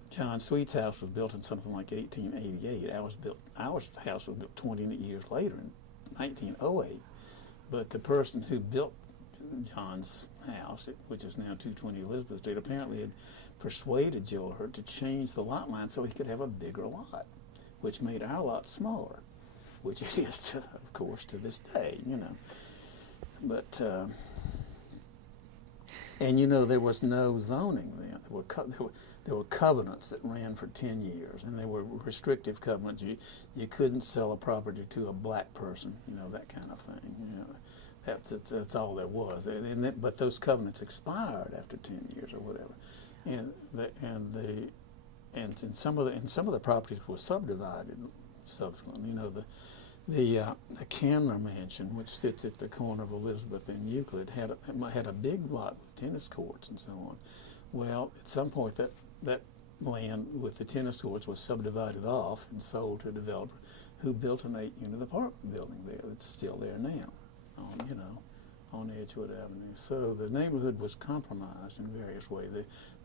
John Sweet's house was built in something like 1888. Our house was built 20 years later in 1908. But the person who built John's house, which is now 220 Elizabeth Street, apparently had persuaded Joel Hurt to change the lot line so he could have a bigger lot, which made our lot smaller, which it is, of course, to this day, you know. But and you know, there was no zoning then. There were covenants that ran for 10 years, and they were restrictive covenants. You couldn't sell a property to a black person, you know, that kind of thing. You know, that's all there was. But those covenants expired after 10 years or whatever, and some of the properties were subdivided subsequently. You know, the Candler Mansion, which sits at the corner of Elizabeth and Euclid, had a big lot with tennis courts and so on. Well, at some point that land with the tennis courts was subdivided off and sold to a developer who built an 8-unit apartment building there that's still there now, on Edgewood Avenue. So the neighborhood was compromised in various ways.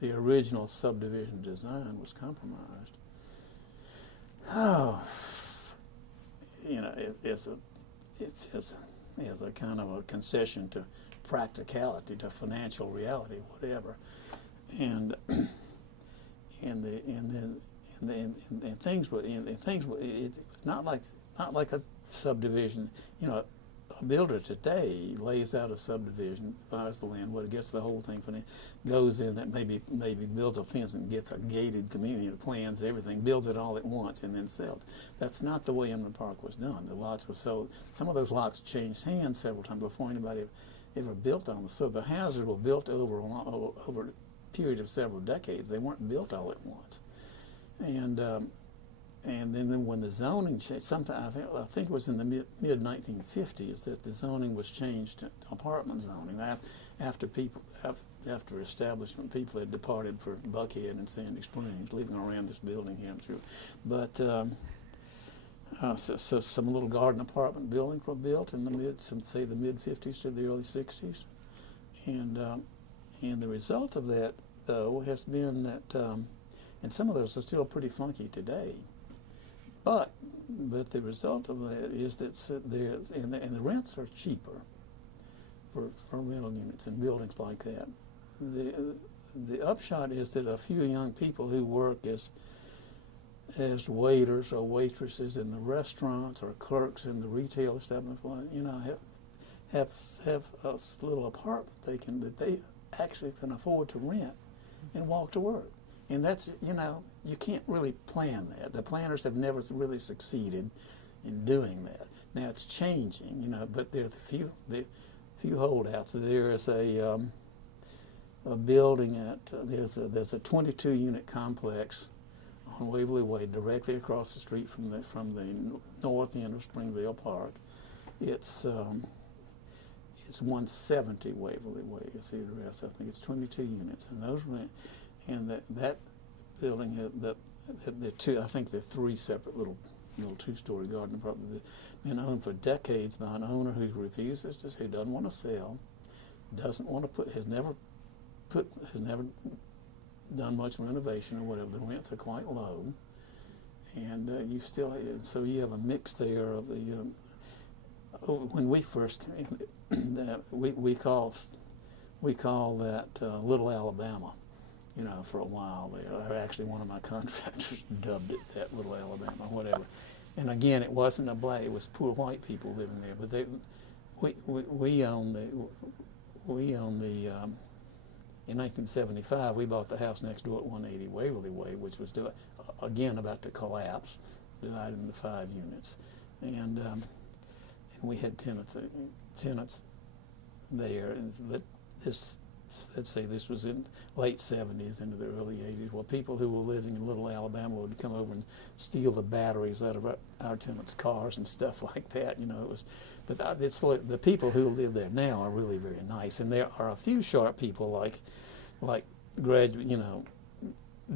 The original subdivision design was compromised. Oh, you know, it's a kind of a concession to practicality, to financial reality, whatever, and things were it's not like a subdivision. You know, a builder today lays out a subdivision, buys the land, gets the whole thing financed, goes in, that maybe builds a fence and gets a gated community, plans everything, builds it all at once, and then sells. That's not the way Inman Park was done. The lots were sold. Some of those lots changed hands several times before anybody ever built on them. So the houses were built over a period of several decades. They weren't built all at once. And then when the zoning changed, sometime I think it was in the mid 1950s that the zoning was changed to apartment zoning. After establishment, people had departed for Buckhead and Sandy Springs, leaving around this building here, I'm sure. But so some little garden apartment buildings were built in the mid 50s to the early 60s, and the result of that, though, has been that, and some of those are still pretty funky today. But the result of that is that and the rents are cheaper. for rental units and buildings like that. The upshot is that a few young people who work as waiters or waitresses in the restaurants or clerks in the retail establishments, have a little apartment that they actually can afford to rent and walk to work. And that's, you can't really plan that. The planners have never really succeeded in doing that. Now it's changing, but there are the few holdouts. There is a building there's a 22-unit complex on Waverly Way, directly across the street from the north end of Springville Park. It's 170 Waverly Way is the address. I think it's 22 units, and those rent. And that building the two. I think they're three separate little two-story garden apartments. Been owned for decades by an owner who refuses to, who doesn't want to sell, doesn't want to has never done much renovation or whatever. The rents are quite low, and so you have a mix there of the. When we first came, we call that Little Alabama. For a while there. Actually, one of my contractors dubbed it that, Little Alabama, whatever. And again, it wasn't it was poor white people living there. But we own the in 1975, we bought the house next door at 180 Waverly Way, which was again about to collapse, divided into 5 units. And we had tenants there, and let's say this was in late 70s into the early 80s. Well, people who were living in Little Alabama would come over and steal the batteries out of our tenants' cars and stuff like that. But it's the people who live there now are really very nice, and there are a few sharp people like graduate,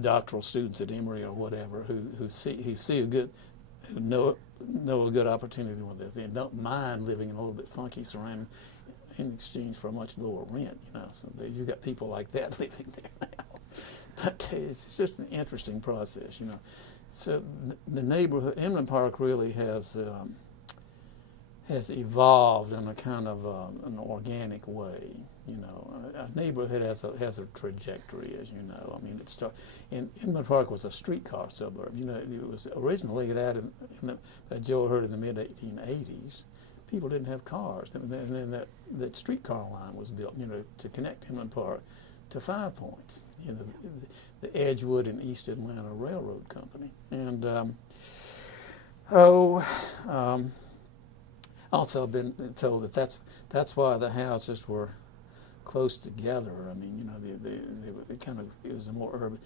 doctoral students at Emory or whatever who see a good, who know a good opportunity with it. They don't mind living in a little bit funky surrounding in exchange for a much lower rent, So you've got people like that living there now. But it's just an interesting process, So the neighborhood, Inman Park, really has evolved in a kind of an organic way. A neighborhood has a trajectory, as you know. I mean, Inman Park was a streetcar suburb. It was originally laid out that Joe heard in the mid 1880s. People didn't have cars, and then that streetcar line was built, to connect Inman Park to 5 Points, the Edgewood and East Atlanta Railroad Company. And also been told that that's why the houses were close together. I mean, it was a more urban.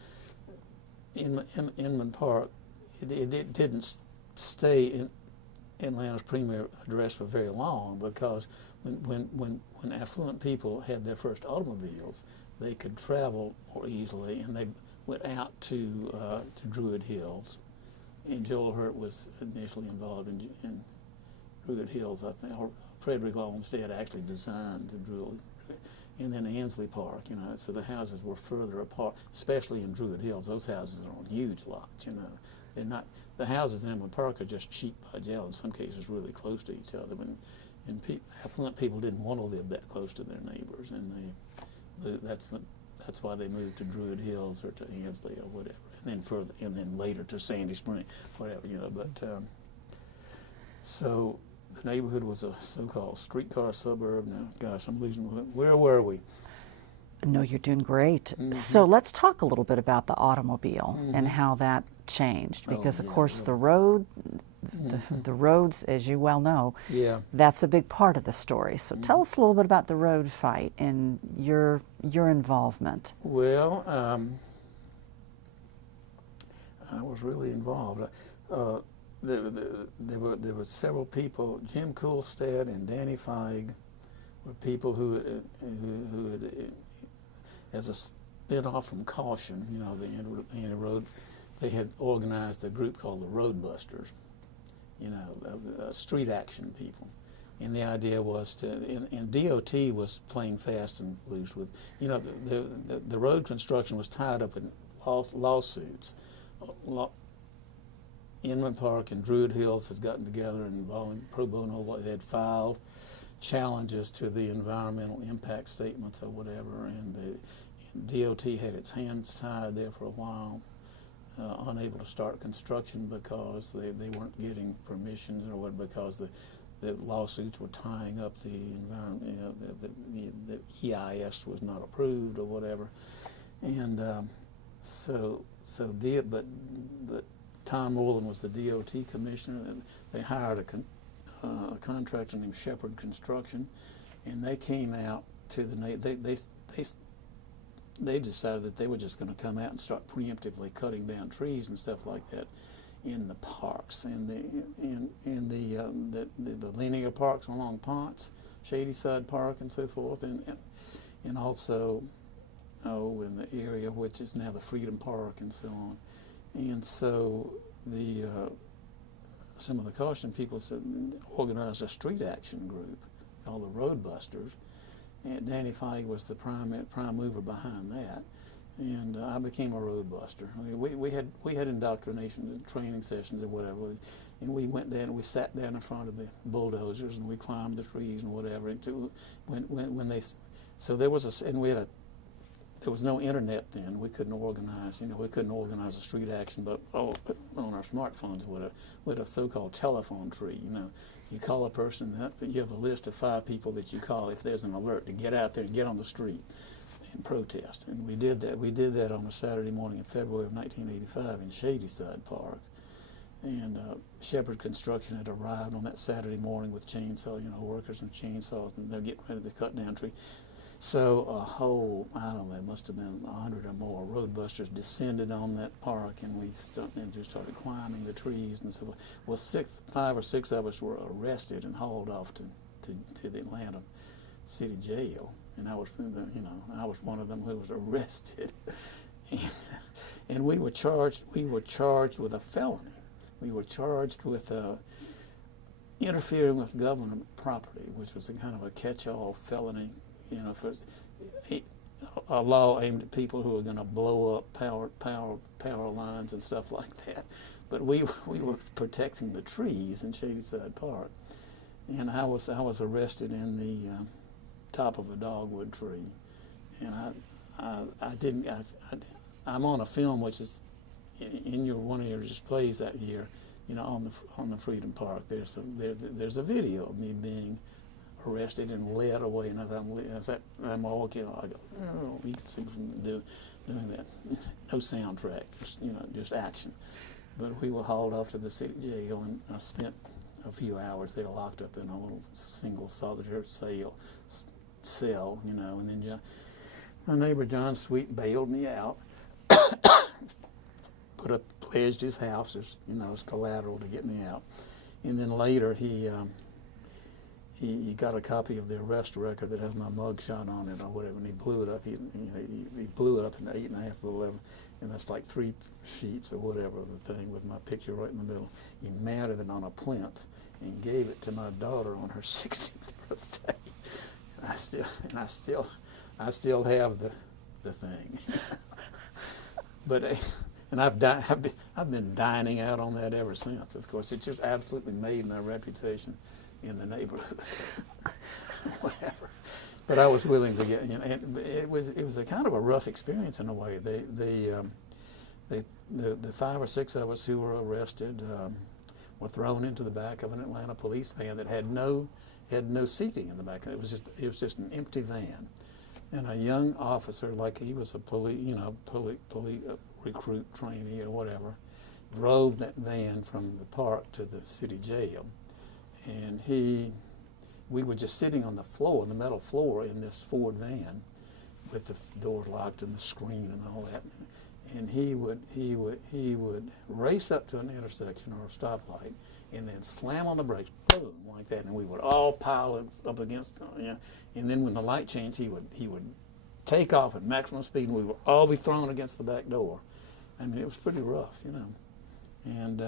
Inman Park, it didn't stay in Atlanta's premier address for very long, because when affluent people had their first automobiles, they could travel more easily, and they went out to Druid Hills. And Joel Hurt was initially involved in Druid Hills, I think. Frederick Olmsted actually designed the Druid, and then Ansley Park. So the houses were further apart, especially in Druid Hills. Those houses are on huge lots. They're not. The houses in Inman Park are just cheap by jail. In some cases, really close to each other. And affluent people didn't want to live that close to their neighbors, and that's why they moved to Druid Hills or to Ansley or whatever, and then later to Sandy Spring, whatever. But so the neighborhood was a so-called streetcar suburb. Now, gosh, I'm losing. Where were we? No, you're doing great. Mm-hmm. So let's talk a little bit about the automobile and how that changed, because of course the road, the roads, as you well know, that's a big part of the story. So tell us a little bit about the road fight and your involvement. Well, I was really involved. There were several people. Jim Coolstead and Danny Feig were people who had, as a spin-off from Caution, the road, they had organized a group called the Road Busters, street action people. And the idea was and DOT was playing fast and loose with, the road construction was tied up in lawsuits. Inman Park and Druid Hills had gotten together and pro bono, they had filed challenges to the environmental impact statements or whatever, and the DOT had its hands tied there for a while, unable to start construction because they weren't getting permissions or what, because the lawsuits were tying up the environment, the EIS was not approved or whatever, and but Tom Moreland was the DOT commissioner, and they hired a contractor named Shepherd Construction, and they came out to they decided that they were just going to come out and start preemptively cutting down trees and stuff like that in the parks and the linear parks along Ponce, Shadyside Park and so forth, and also in the area which is now the Freedom Park and so on. And so some of the caution people organized a street action group called the Road Busters, and Danny Feig was the prime mover behind that, and I became a road buster. We had indoctrination and training sessions or whatever, and we went down and we sat down in front of the bulldozers and we climbed the trees and whatever. There was no internet then. We couldn't organize, a street action, but on our smartphones with a so-called telephone tree. You call a person up, you have a list of 5 people that you call if there's an alert to get out there and get on the street and protest. And we did that. We did that on a Saturday morning in February of 1985 in Shadyside Park. And Shepherd Construction had arrived on that Saturday morning with chainsaw, workers and chainsaws, and they're getting ready to cut down trees. So a whole, I don't know, it must have been 100 or more road busters descended on that park, and we just started climbing the trees and so forth. Well, 5 or 6 of us were arrested and hauled off to the Atlanta City Jail, and I was one of them who was arrested, and we were charged with a felony. We were charged with interfering with government property, which was a kind of a catch-all felony. For a law aimed at people who are going to blow up power lines and stuff like that. But we were protecting the trees in Shadyside Park, and I was arrested in the top of a dogwood tree, and I'm on a film which is in one of your displays that year, on the Freedom Park. There's a video of me being arrested and led away, and I'm walking. I go, oh, you can see from doing that. No soundtrack, just action. But we were hauled off to the city jail, and I spent a few hours there, locked up in a little single solitary cell, and then my neighbor John Sweet bailed me out, pledged his house as collateral to get me out, and then later he got a copy of the arrest record that has my mug shot on it or whatever, and he blew it up. He blew it up into 8.5 by 11, and that's like 3 sheets or whatever of the thing with my picture right in the middle. He mounted it on a plinth and gave it to my daughter on her 16th birthday. And I still have the thing. And I've been dining out on that ever since. Of course, it just absolutely made my reputation in the neighborhood. Whatever. But I was willing to get, and it was a kind of a rough experience in a way. The 5 or 6 of us who were arrested were thrown into the back of an Atlanta police van that had no seating in the back. It was just an empty van, and a young officer, like he was a police recruit trainee or whatever, drove that van from the park to the city jail. And we were just sitting on the floor, the metal floor in this Ford van with the doors locked and the screen and all that. And he would race up to an intersection or a stoplight and then slam on the brakes, boom, like that, and we would all pile up against, and then when the light changed, he would take off at maximum speed, and we would all be thrown against the back door. I mean, it was pretty rough, and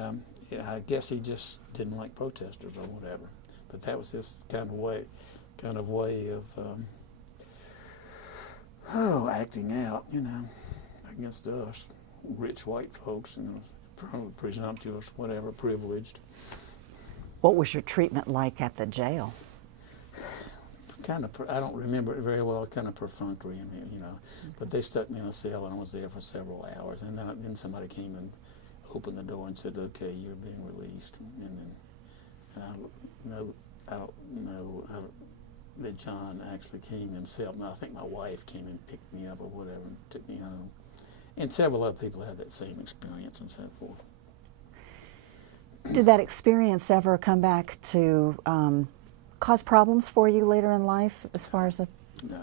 I guess he just didn't like protesters or whatever. But that was his kind of way of acting out, against us, rich white folks, presumptuous, whatever, privileged. What was your treatment like at the jail? kind of, I don't remember it very well, kind of perfunctory, but they stuck me in a cell and I was there for several hours. And then somebody came and opened the door and said, okay, you're being released. And I don't know that John actually came himself. I think my wife came and picked me up or whatever and took me home. And several other people had that same experience and so forth. Did that experience ever come back to cause problems for you later in life as far as a... No.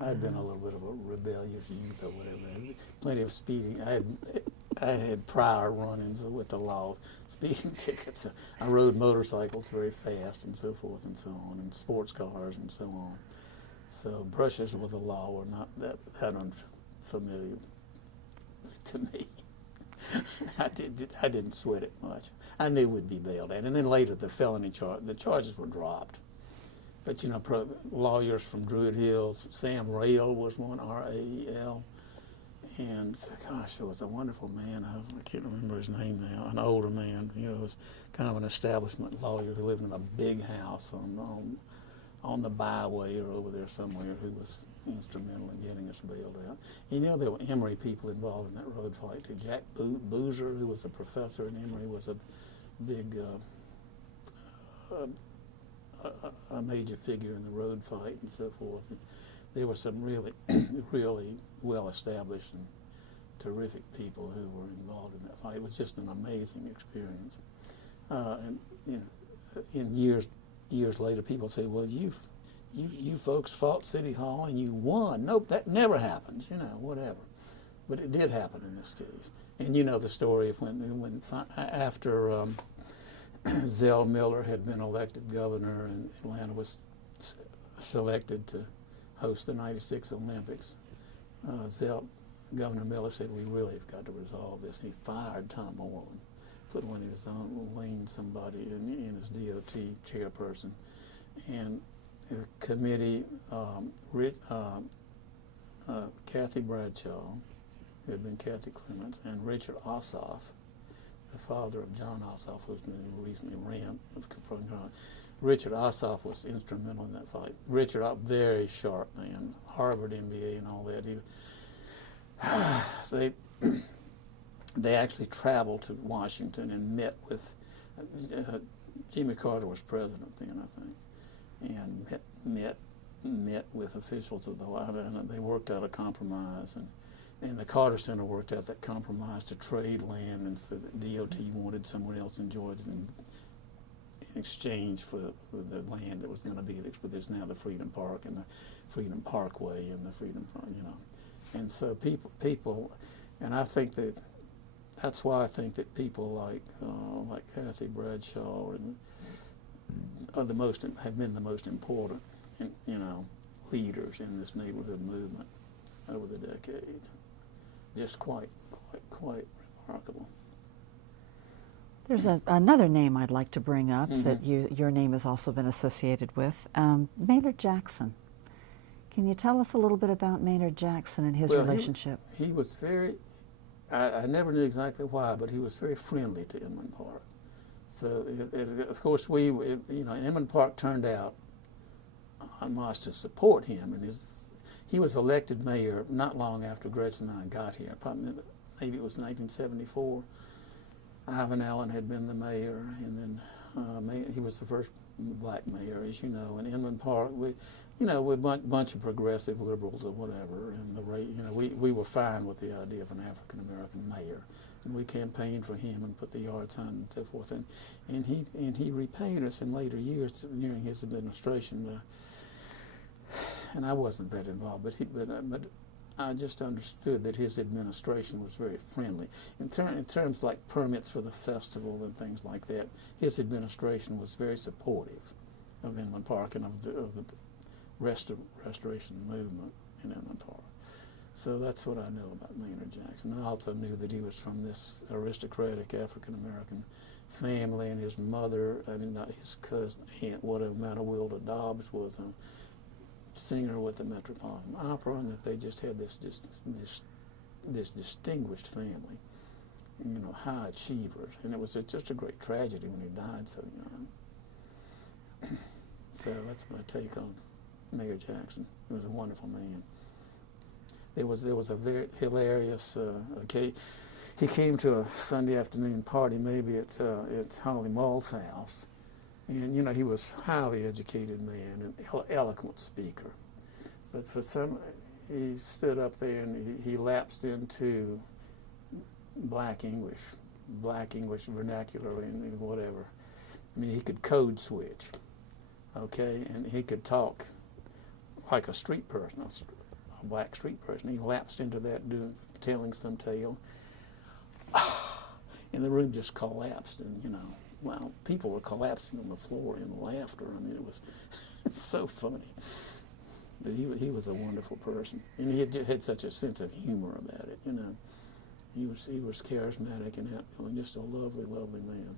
I'd been a little bit of a rebellious youth or whatever. Plenty of speeding. I had prior run-ins with the law, speeding tickets. I rode motorcycles very fast and so forth and so on, and sports cars and so on. So brushes with the law were not that unfamiliar to me. I didn't sweat it much. I knew we'd be bailed out. And then later the charges were dropped. But lawyers from Druid Hills, Sam Rail was one, R-A-E-L. And gosh, there was a wonderful man. I can't remember his name now. An older man. Was kind of an establishment lawyer who lived in a big house on the byway or over there somewhere, who was instrumental in getting us bailed out. And there were Emory people involved in that road fight too. Jack Boozer, who was a professor at Emory, was a big a major figure in the road fight and so forth. And there were some really, really well-established and terrific people who were involved in that fight. It was just an amazing experience. And years later, people say, "Well, you folks fought City Hall and you won." Nope, that never happens. Whatever. But it did happen in this case. And the story of when after Zell Miller had been elected governor and Atlanta was selected to host the '96 Olympics, Governor Miller said, "We really have got to resolve this." And he fired Tom Moreland, put one of his own Wayne somebody in his DOT chairperson, and a committee, Kathy Bradshaw, who had been Kathy Clements, and Richard Ossoff, the father of John Ossoff, who's been recently ran from Richard Ossoff was instrumental in that fight. Richard, a very sharp man, Harvard MBA and all that. They actually traveled to Washington and met with Jimmy Carter was president then, I think, and met with officials of the White House, and they worked out a compromise, and the Carter Center worked out that compromise to trade land, and so the DOT wanted somewhere else in Georgia in exchange for the land that was going to be there, but there's now the Freedom Park and the Freedom Parkway and the Freedom, and so people, and I think that's why I think that people like Kathy Bradshaw have been the most important, leaders in this neighborhood movement over the decades. Just quite remarkable. There's another name I'd like to bring up that your name has also been associated with, Maynard Jackson. Can you tell us a little bit about Maynard Jackson and his relationship? He was very, I never knew exactly why, but he was very friendly to Inman Park. So, of course, Inman Park turned out en masse to support him, and he was elected mayor not long after Gretchen and I got here. Maybe it was 1974. Ivan Allen had been the mayor, and then he was the first black mayor, as you know. In Inman Park, we're a bunch of progressive liberals or whatever, and we were fine with the idea of an African American mayor, and we campaigned for him and put the yard sign and so forth. And he repaid us in later years during his administration. And I wasn't that involved, but I just understood that his administration was very friendly. In terms like permits for the festival and things like that, his administration was very supportive of Inman Park and of the restoration movement in Inman Park. So that's what I know about Maynard Jackson. I also knew that he was from this aristocratic African-American family, and his mother, his cousin, aunt, whatever, Mattawilda Dobbs, was a singer with the Metropolitan Opera, and that they just had this distinguished family, high achievers, and it was just a great tragedy when he died so young. So that's my take on Mayor Jackson. He was a wonderful man. There was a very hilarious occasion. He came to a Sunday afternoon party, maybe at Holly Mull's house, and you know he was a highly educated man and eloquent speaker. But for he stood up there and he lapsed into black English vernacular and whatever. I mean, he could code switch, okay, and he could talk like a street person, a black street person. He lapsed into that, telling some tale, and the room just collapsed. And you know, wow, people were collapsing on the floor in laughter. I mean, it was so funny. But he was a wonderful person, and he had such a sense of humor about it. You know, he was charismatic and outgoing, just a lovely, lovely man.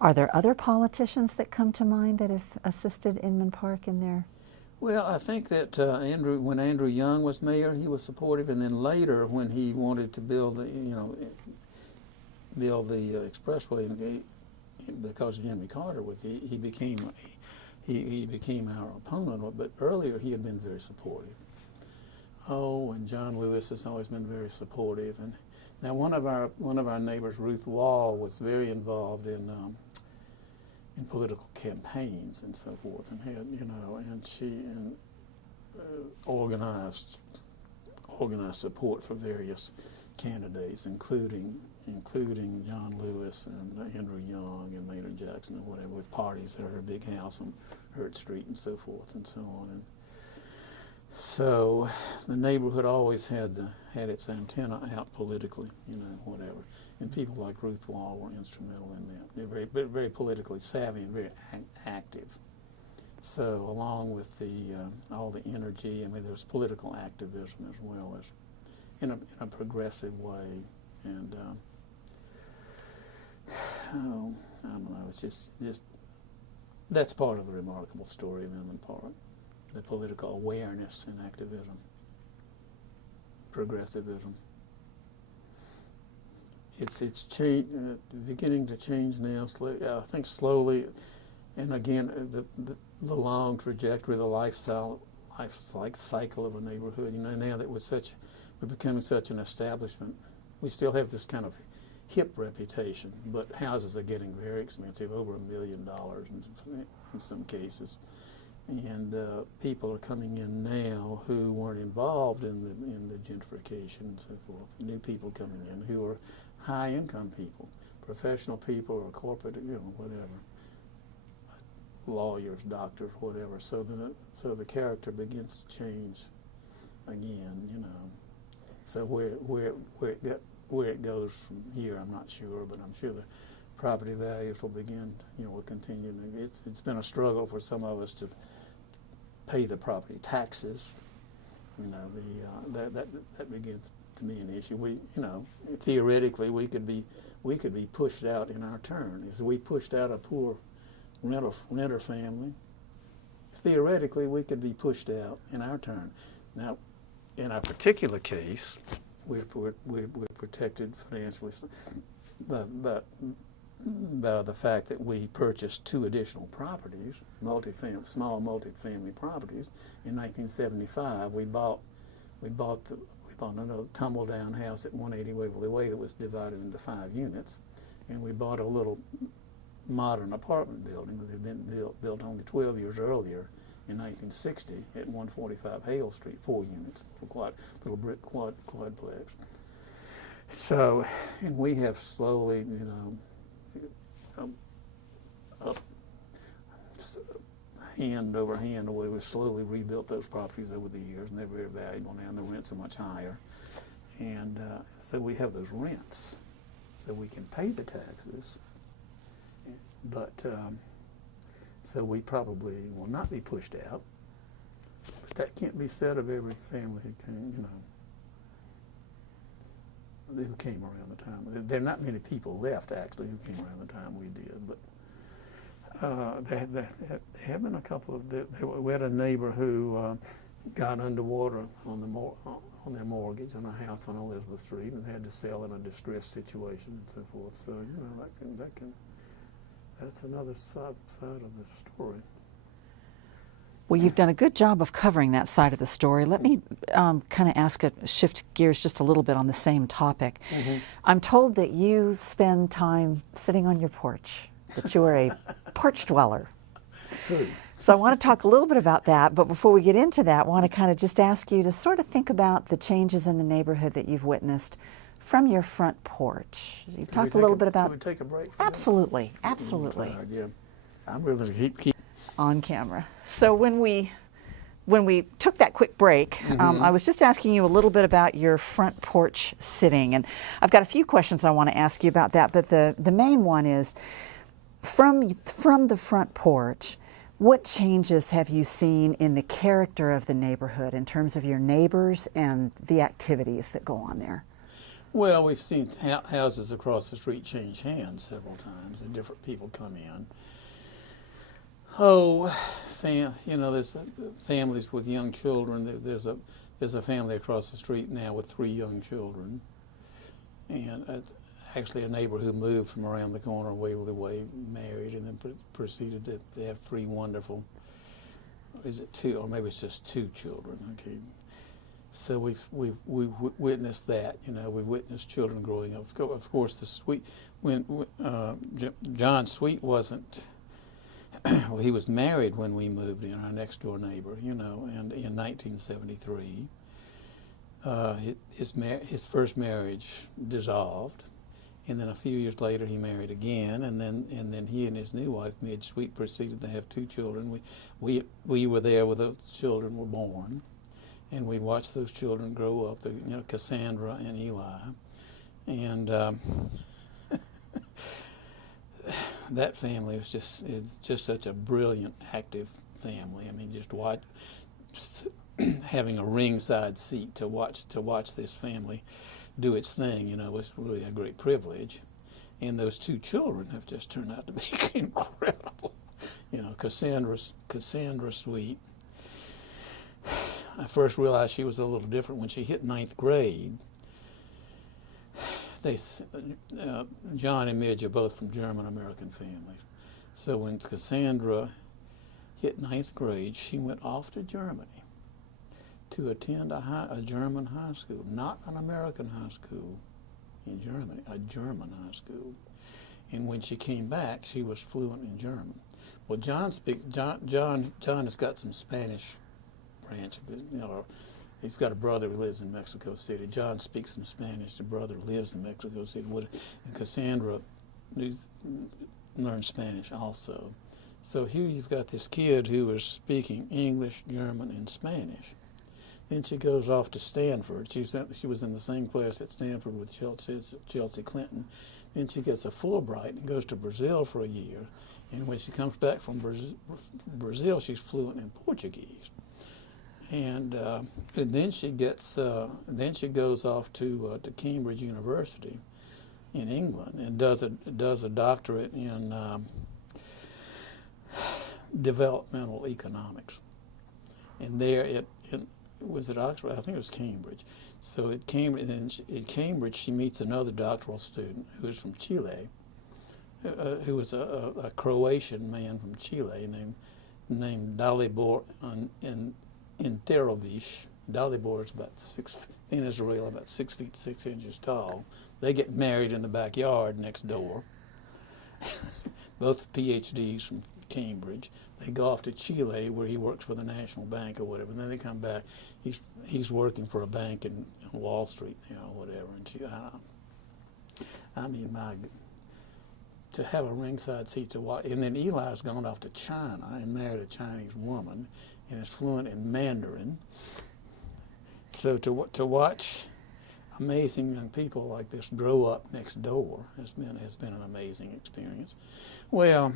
Are there other politicians that come to mind that have assisted Inman Park in their? Well, I think that when Andrew Young was mayor, he was supportive, and then later when he wanted to build the expressway, because of Jimmy Carter, he became our opponent. But earlier he had been very supportive. Oh, and John Lewis has always been very supportive. And now one of our neighbors, Ruth Wall, was very involved in political campaigns and so forth, and had and she organized support for various candidates, including John Lewis and Andrew Young and Maynard Jackson and whatever, with parties at her big house on Hurt Street and so forth and so on. And so the neighborhood always had its antenna out politically, whatever. And people like Ruth Wall were instrumental in that. They're very, very politically savvy and very active. So along with all the energy, I mean, there's political activism as well as in a progressive way. And I don't know. It's just that's part of the remarkable story of Inman Park. The political awareness and activism, progressivism. It's beginning to change now. I think slowly, and again, the long trajectory, the life cycle of a neighborhood. Now that we're becoming such an establishment, we still have this kind of hip reputation, but houses are getting very expensive, over $1 million in some cases. And people are coming in now who weren't involved in the gentrification and so forth. New people coming in who are high-income people, professional people, or corporate, whatever, lawyers, doctors, whatever. So the character begins to change again. So where it goes from here, I'm not sure, but I'm sure the property values will begin, will continue. It's been a struggle for some of us to pay the property taxes. That begins to be an issue. Theoretically we could be pushed out in our turn. As we pushed out a poor renter family, theoretically we could be pushed out in our turn. Now, in our particular case, we're protected financially, but by the fact that we purchased 2 additional properties, small multifamily properties. In 1975, we bought another tumble-down house at 180 Waverly Way that was divided into 5 units, and we bought a little modern apartment building that had been built only 12 years earlier in 1960 at 145 Hale Street, 4 units, little brick quadplex. So, and we have slowly, up hand over hand, we've slowly rebuilt those properties over the years, and they're very valuable now, and the rents are much higher. And so we have those rents, so we can pay the taxes, but so we probably will not be pushed out. But that can't be said of every family who came, who came around the time. There are not many people left, actually, who came around the time we did, but there have been a couple of. We had a neighbor who got underwater on their mortgage on a house on Elizabeth Street and had to sell in a distressed situation and so forth. So that's another side of the story. Well, you've done a good job of covering that side of the story. Let me kind of shift gears just a little bit on the same topic. Mm-hmm. I'm told that you spend time sitting on your porch, that you are a porch dweller. True. So I want to talk a little bit about that, but before we get into that, I want to kind of just ask you to sort of think about the changes in the neighborhood that you've witnessed from your front porch. You've talked a little bit about... Can we take a break from Absolutely, absolutely. that? Yeah. I'm willing to keep on camera. So when we took that quick break, I was just asking you a little bit about your front porch sitting, and I've got a few questions I want to ask you about that, but the main one is, from the front porch, what changes have you seen in the character of the neighborhood in terms of your neighbors and the activities that go on there? Well, we've seen houses across the street change hands several times, and different people come in. Oh, there's families with young children. There's a family across the street now with 3 young children, and actually a neighbor who moved from around the corner Waverly Way, married, and then proceeded to have 3 wonderful. Is it 2, or maybe it's just 2 children? Okay. So we've witnessed that. We've witnessed children growing up. Of course, when John Sweet wasn't. Well, he was married when we moved in, our next door neighbor, and in 1973, his first marriage dissolved, and then a few years later he married again, and then he and his new wife, Midge Sweet, proceeded to have 2 children. We were there when those children were born, and we watched those children grow up, Cassandra and Eli, and that family was just such a brilliant, active family. I mean, having a ringside seat to watch this family do its thing, was really a great privilege. And those 2 children have just turned out to be incredible. Cassandra Sweet. I first realized she was a little different when she hit 9th grade. John and Midge are both from German-American families. So when Cassandra hit 9th grade, she went off to Germany to attend a German high school, not an American high school in Germany, a German high school. And when she came back, she was fluent in German. Well, John has got some Spanish branch of it, He's got a brother who lives in Mexico City. John speaks some Spanish. The brother lives in Mexico City. And Cassandra learned Spanish also. So here you've got this kid who is speaking English, German, and Spanish. Then she goes off to Stanford. She was in the same class at Stanford with Chelsea Clinton. Then she gets a Fulbright and goes to Brazil for a year. And when she comes back from Brazil, she's fluent in Portuguese. And then she goes off to Cambridge University in England and does a doctorate in developmental economics. And there was at Oxford, I think it was Cambridge. So at Cambridge she meets another doctoral student who is from Chile, who was a Croatian man from Chile named Dalibor Interovic. Dalibor is in Israel about 6 feet 6 inches tall. They get married in the backyard next door. Both PhDs from Cambridge. They go off to Chile where he works for the National Bank or whatever. And then they come back. He's working for a bank in Wall Street, whatever. And to have a ringside seat to watch. And then Eli's gone off to China and married a Chinese woman and is fluent in Mandarin. So to watch amazing young people like this grow up next door has been an amazing experience. Well,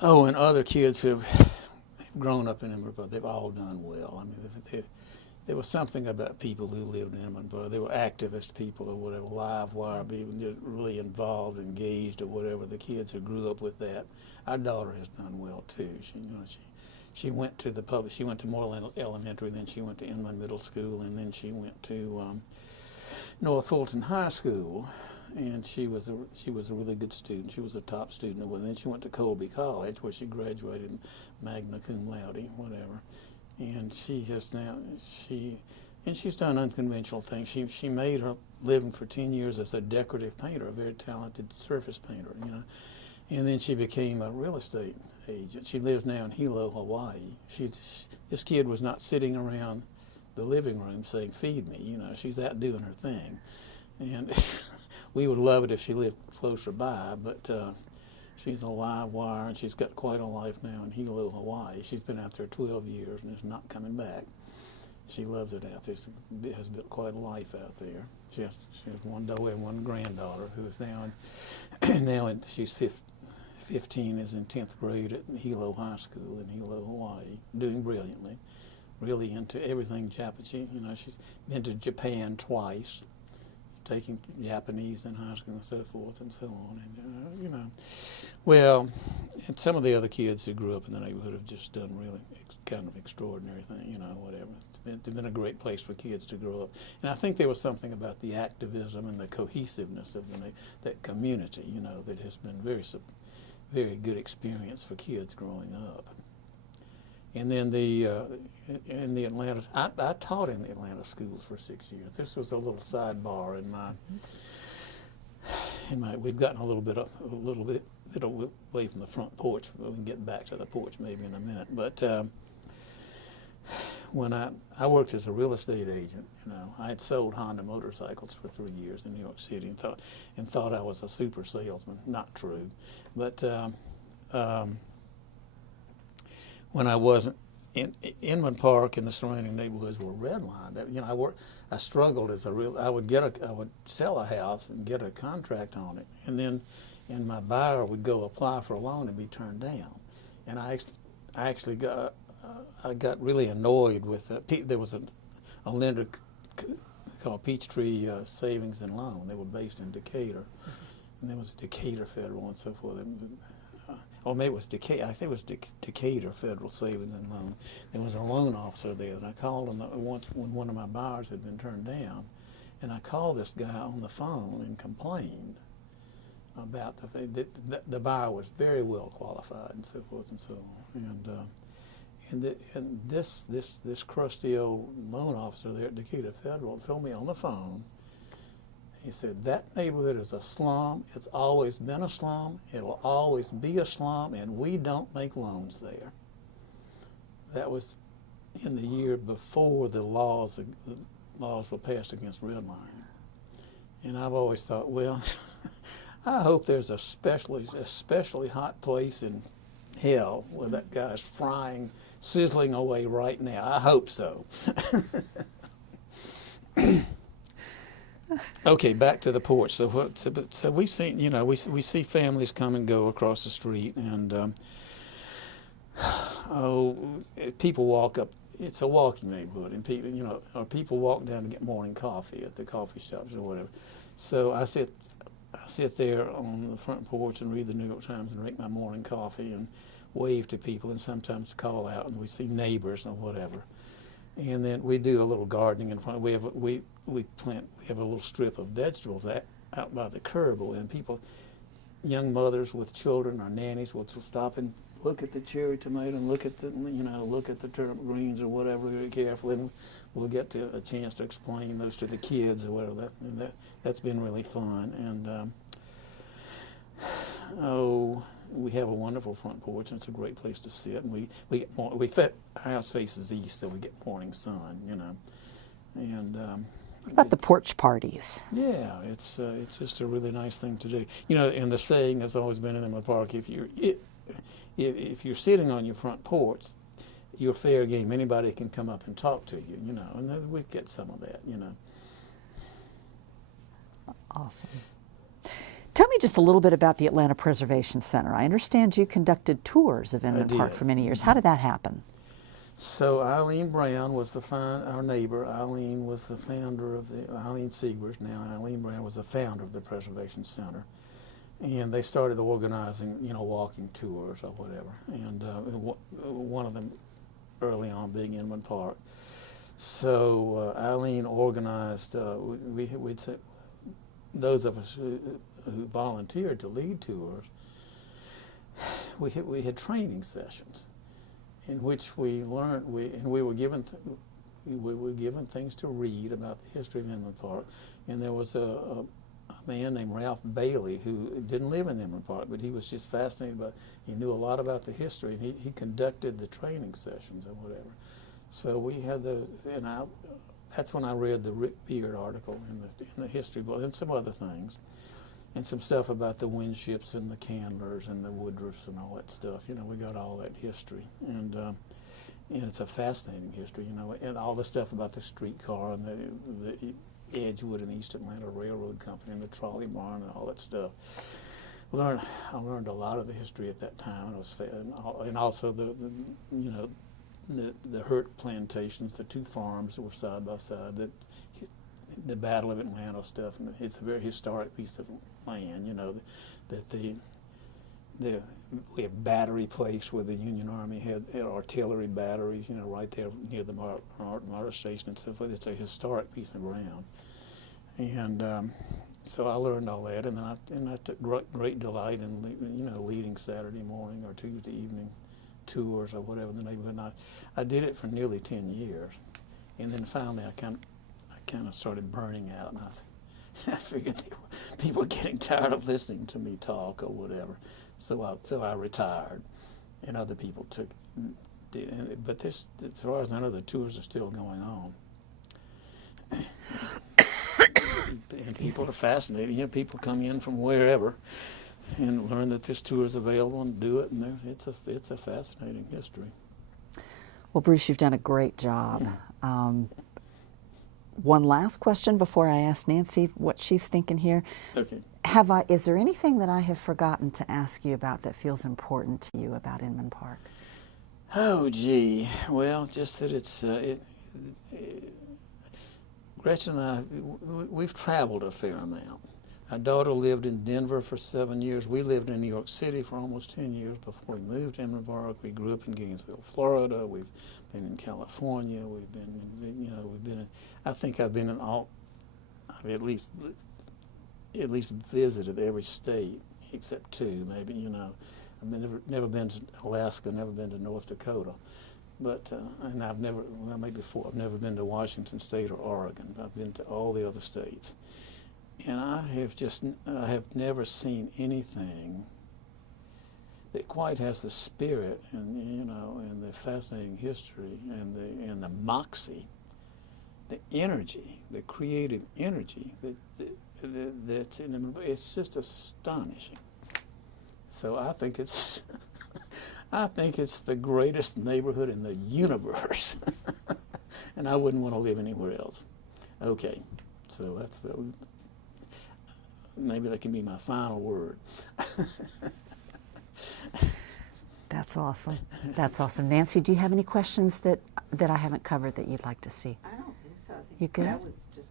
and other kids who've grown up in Edinburgh, they've all done well. I mean, there was something about people who lived in Edinburgh. They were activist people or whatever, live wire people, just really involved, engaged or whatever. The kids who grew up with that. Our daughter has done well too. She went to she went to Moreland Elementary, then she went to Inland Middle School, and then she went to North Fulton High School. and she was a really good student. She was a top student. And then she went to Colby College, where she graduated magna cum laude, whatever. And she's done unconventional things. She made her living for 10 years as a decorative painter, a very talented surface painter, you know. And then she became a real estate agent. She lives now in Hilo, Hawaii. This kid was not sitting around the living room saying, "Feed me," you know. She's out doing her thing. And we would love it if she lived closer by, but she's a live wire, and she's got quite a life now in Hilo, Hawaii. She's been out there 12 years and is not coming back. She loves it out there. She has built quite a life out there. She has one daughter and one granddaughter who is she's 15, is in 10th grade at Hilo High School in Hilo, Hawaii, doing brilliantly, really into everything Japanese. She's been to Japan twice, taking Japanese in high school and so forth and so on. And, well, and some of the other kids who grew up in the neighborhood have just done really kind of extraordinary thing, whatever. It's been a great place for kids to grow up. And I think there was something about the activism and the cohesiveness of that community, that has been very good experience for kids growing up. And then in the Atlanta, I taught in the Atlanta schools for 6 years. This was a little sidebar in my. We've gotten a little bit away from the front porch. We can get back to the porch maybe in a minute. But when I worked as a real estate agent, I had sold Honda motorcycles for 3 years in New York City and thought I was a super salesman. Not true, but when I wasn't, Inman Park and the surrounding neighborhoods were redlined. I struggled I would sell a house and get a contract on it, and my buyer would go apply for a loan and be turned down. And I actually got really annoyed with there was a lender called Peachtree Savings and Loan. They were based in Decatur, and there was Decatur Federal and so forth. Or maybe it was Decatur. I think it was Decatur Federal Savings and Loan. There was a loan officer there, and I called him once when one of my buyers had been turned down, and I called this guy on the phone and complained about the thing that the buyer was very well qualified and so forth and so on. And this crusty old loan officer there at Decatur Federal told me on the phone. He said, "That neighborhood is a slum. It's always been a slum. It'll always be a slum, and we don't make loans there." That was in the year before the laws were passed against redlining. And I've always thought, well, I hope there's a especially hot place in hell where that guy's sizzling away right now. I hope so. Okay, back to the porch. So we've seen, we see families come and go across the street, and people walk up. It's a walking neighborhood, and people walk down to get morning coffee at the coffee shops or whatever. So I sit there on the front porch and read the New York Times and drink my morning coffee and wave to people and sometimes call out, and we see neighbors or whatever. And then we do a little gardening in front. We have a little strip of vegetables out by the curb, and people, young mothers with children or nannies, will stop and look at the cherry tomato and look at the turnip greens or whatever very carefully, and we'll get to a chance to explain those to the kids or whatever. That's been really fun. And we have a wonderful front porch, and it's a great place to sit. And our house faces east, so we get morning sun, And what about the porch parties? Yeah, it's just a really nice thing to do. And the saying has always been in Inman Park: if you're sitting on your front porch, you're fair game. Anybody can come up and talk to you, And then we get some of that, Awesome. Tell me just a little bit about the Atlanta Preservation Center. I understand you conducted tours of Inman Park for many years. How did that happen? So Eileen Brown was our neighbor. Eileen was the founder of Eileen Siegers. Now Eileen Brown was the founder of the Preservation Center. And they started organizing, walking tours or whatever. And one of them early on being Inman Park. So Eileen organized, we'd say, those of us who volunteered to lead tours, we had training sessions in which we learned, we were given things to read about the history of Inman Park. And there was a man named Ralph Bailey who didn't live in Inman Park, but he was just fascinated by, he knew a lot about the history, and he conducted the training sessions or whatever. So we had those, and that's when I read the Rick Beard article in the history book, and some other things, and some stuff about the Winships and the Candlers and the Woodruffs and all that stuff. You know, we got all that history, and it's a fascinating history. You know, and all the stuff about the streetcar and the Edgewood and East Atlanta Railroad Company and the trolley barn and all that stuff. I learned a lot of the history at that time, and it was and also the Hurt plantations, the two farms that were side by side, the Battle of Atlanta stuff, and it's a very historic piece of land. You know, we have Battery Place where the Union Army had artillery batteries, you know, right there near the MARTA station and so forth. It's a historic piece of ground. And so I learned all that, and then I took great delight in, you know, leading Saturday morning or Tuesday evening tours or whatever in the neighborhood. And I did it for nearly 10 years. And then finally I kind of started burning out, and I figured people were getting tired of listening to me talk or whatever. So I retired, and other people did. But as far as I know, the tours are still going on. And people are fascinated. You know, people come in from wherever and learn that this tour is available and do it, and it's a fascinating history. Well, Bruce, you've done a great job. One last question before I ask Nancy what she's thinking here. Okay. Is there anything that I have forgotten to ask you about that feels important to you about Inman Park? Oh, gee. Well, just that it's Gretchen and I, we've traveled a fair amount. Our daughter lived in Denver for 7 years. We lived in New York City for almost 10 years before we moved to Inman Park. We grew up in Gainesville, Florida. We've been in California. We've been, I think I've been in all, I've at least visited every state except two, maybe, you know. I've never been to Alaska, never been to North Dakota. But, and I've never, well, maybe four, I've never been to Washington State or Oregon. I've been to all the other states. And I have never seen anything that quite has the spirit and, you know, and the fascinating history and the moxie, the energy, the creative energy that's in them. It's just astonishing. So I think it's the greatest neighborhood in the universe, and I wouldn't want to live anywhere else. Okay, so maybe that can be my final word. That's awesome. That's awesome. Nancy, do you have any questions that I haven't covered that you'd like to see? I don't think so. I think You good? that was just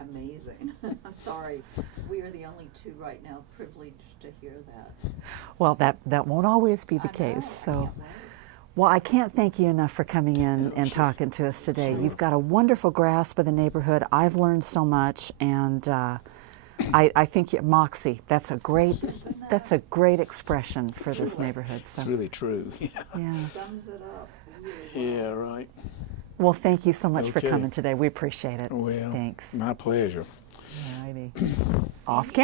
amazing. I'm sorry. We are the only two right now privileged to hear that. Well, that won't always be the I know, case. I So, can't wait. well, I can't thank you enough for coming in and talking to us today. You've got a wonderful grasp of the neighborhood. I've learned so much, and I think moxie. That's a great expression for this neighborhood. So, It's really true. yeah. Sums it up. Really Yeah, right. Well, thank you so much for Okay. coming today. We appreciate it. Well, Thanks. my pleasure. All righty. Off camera.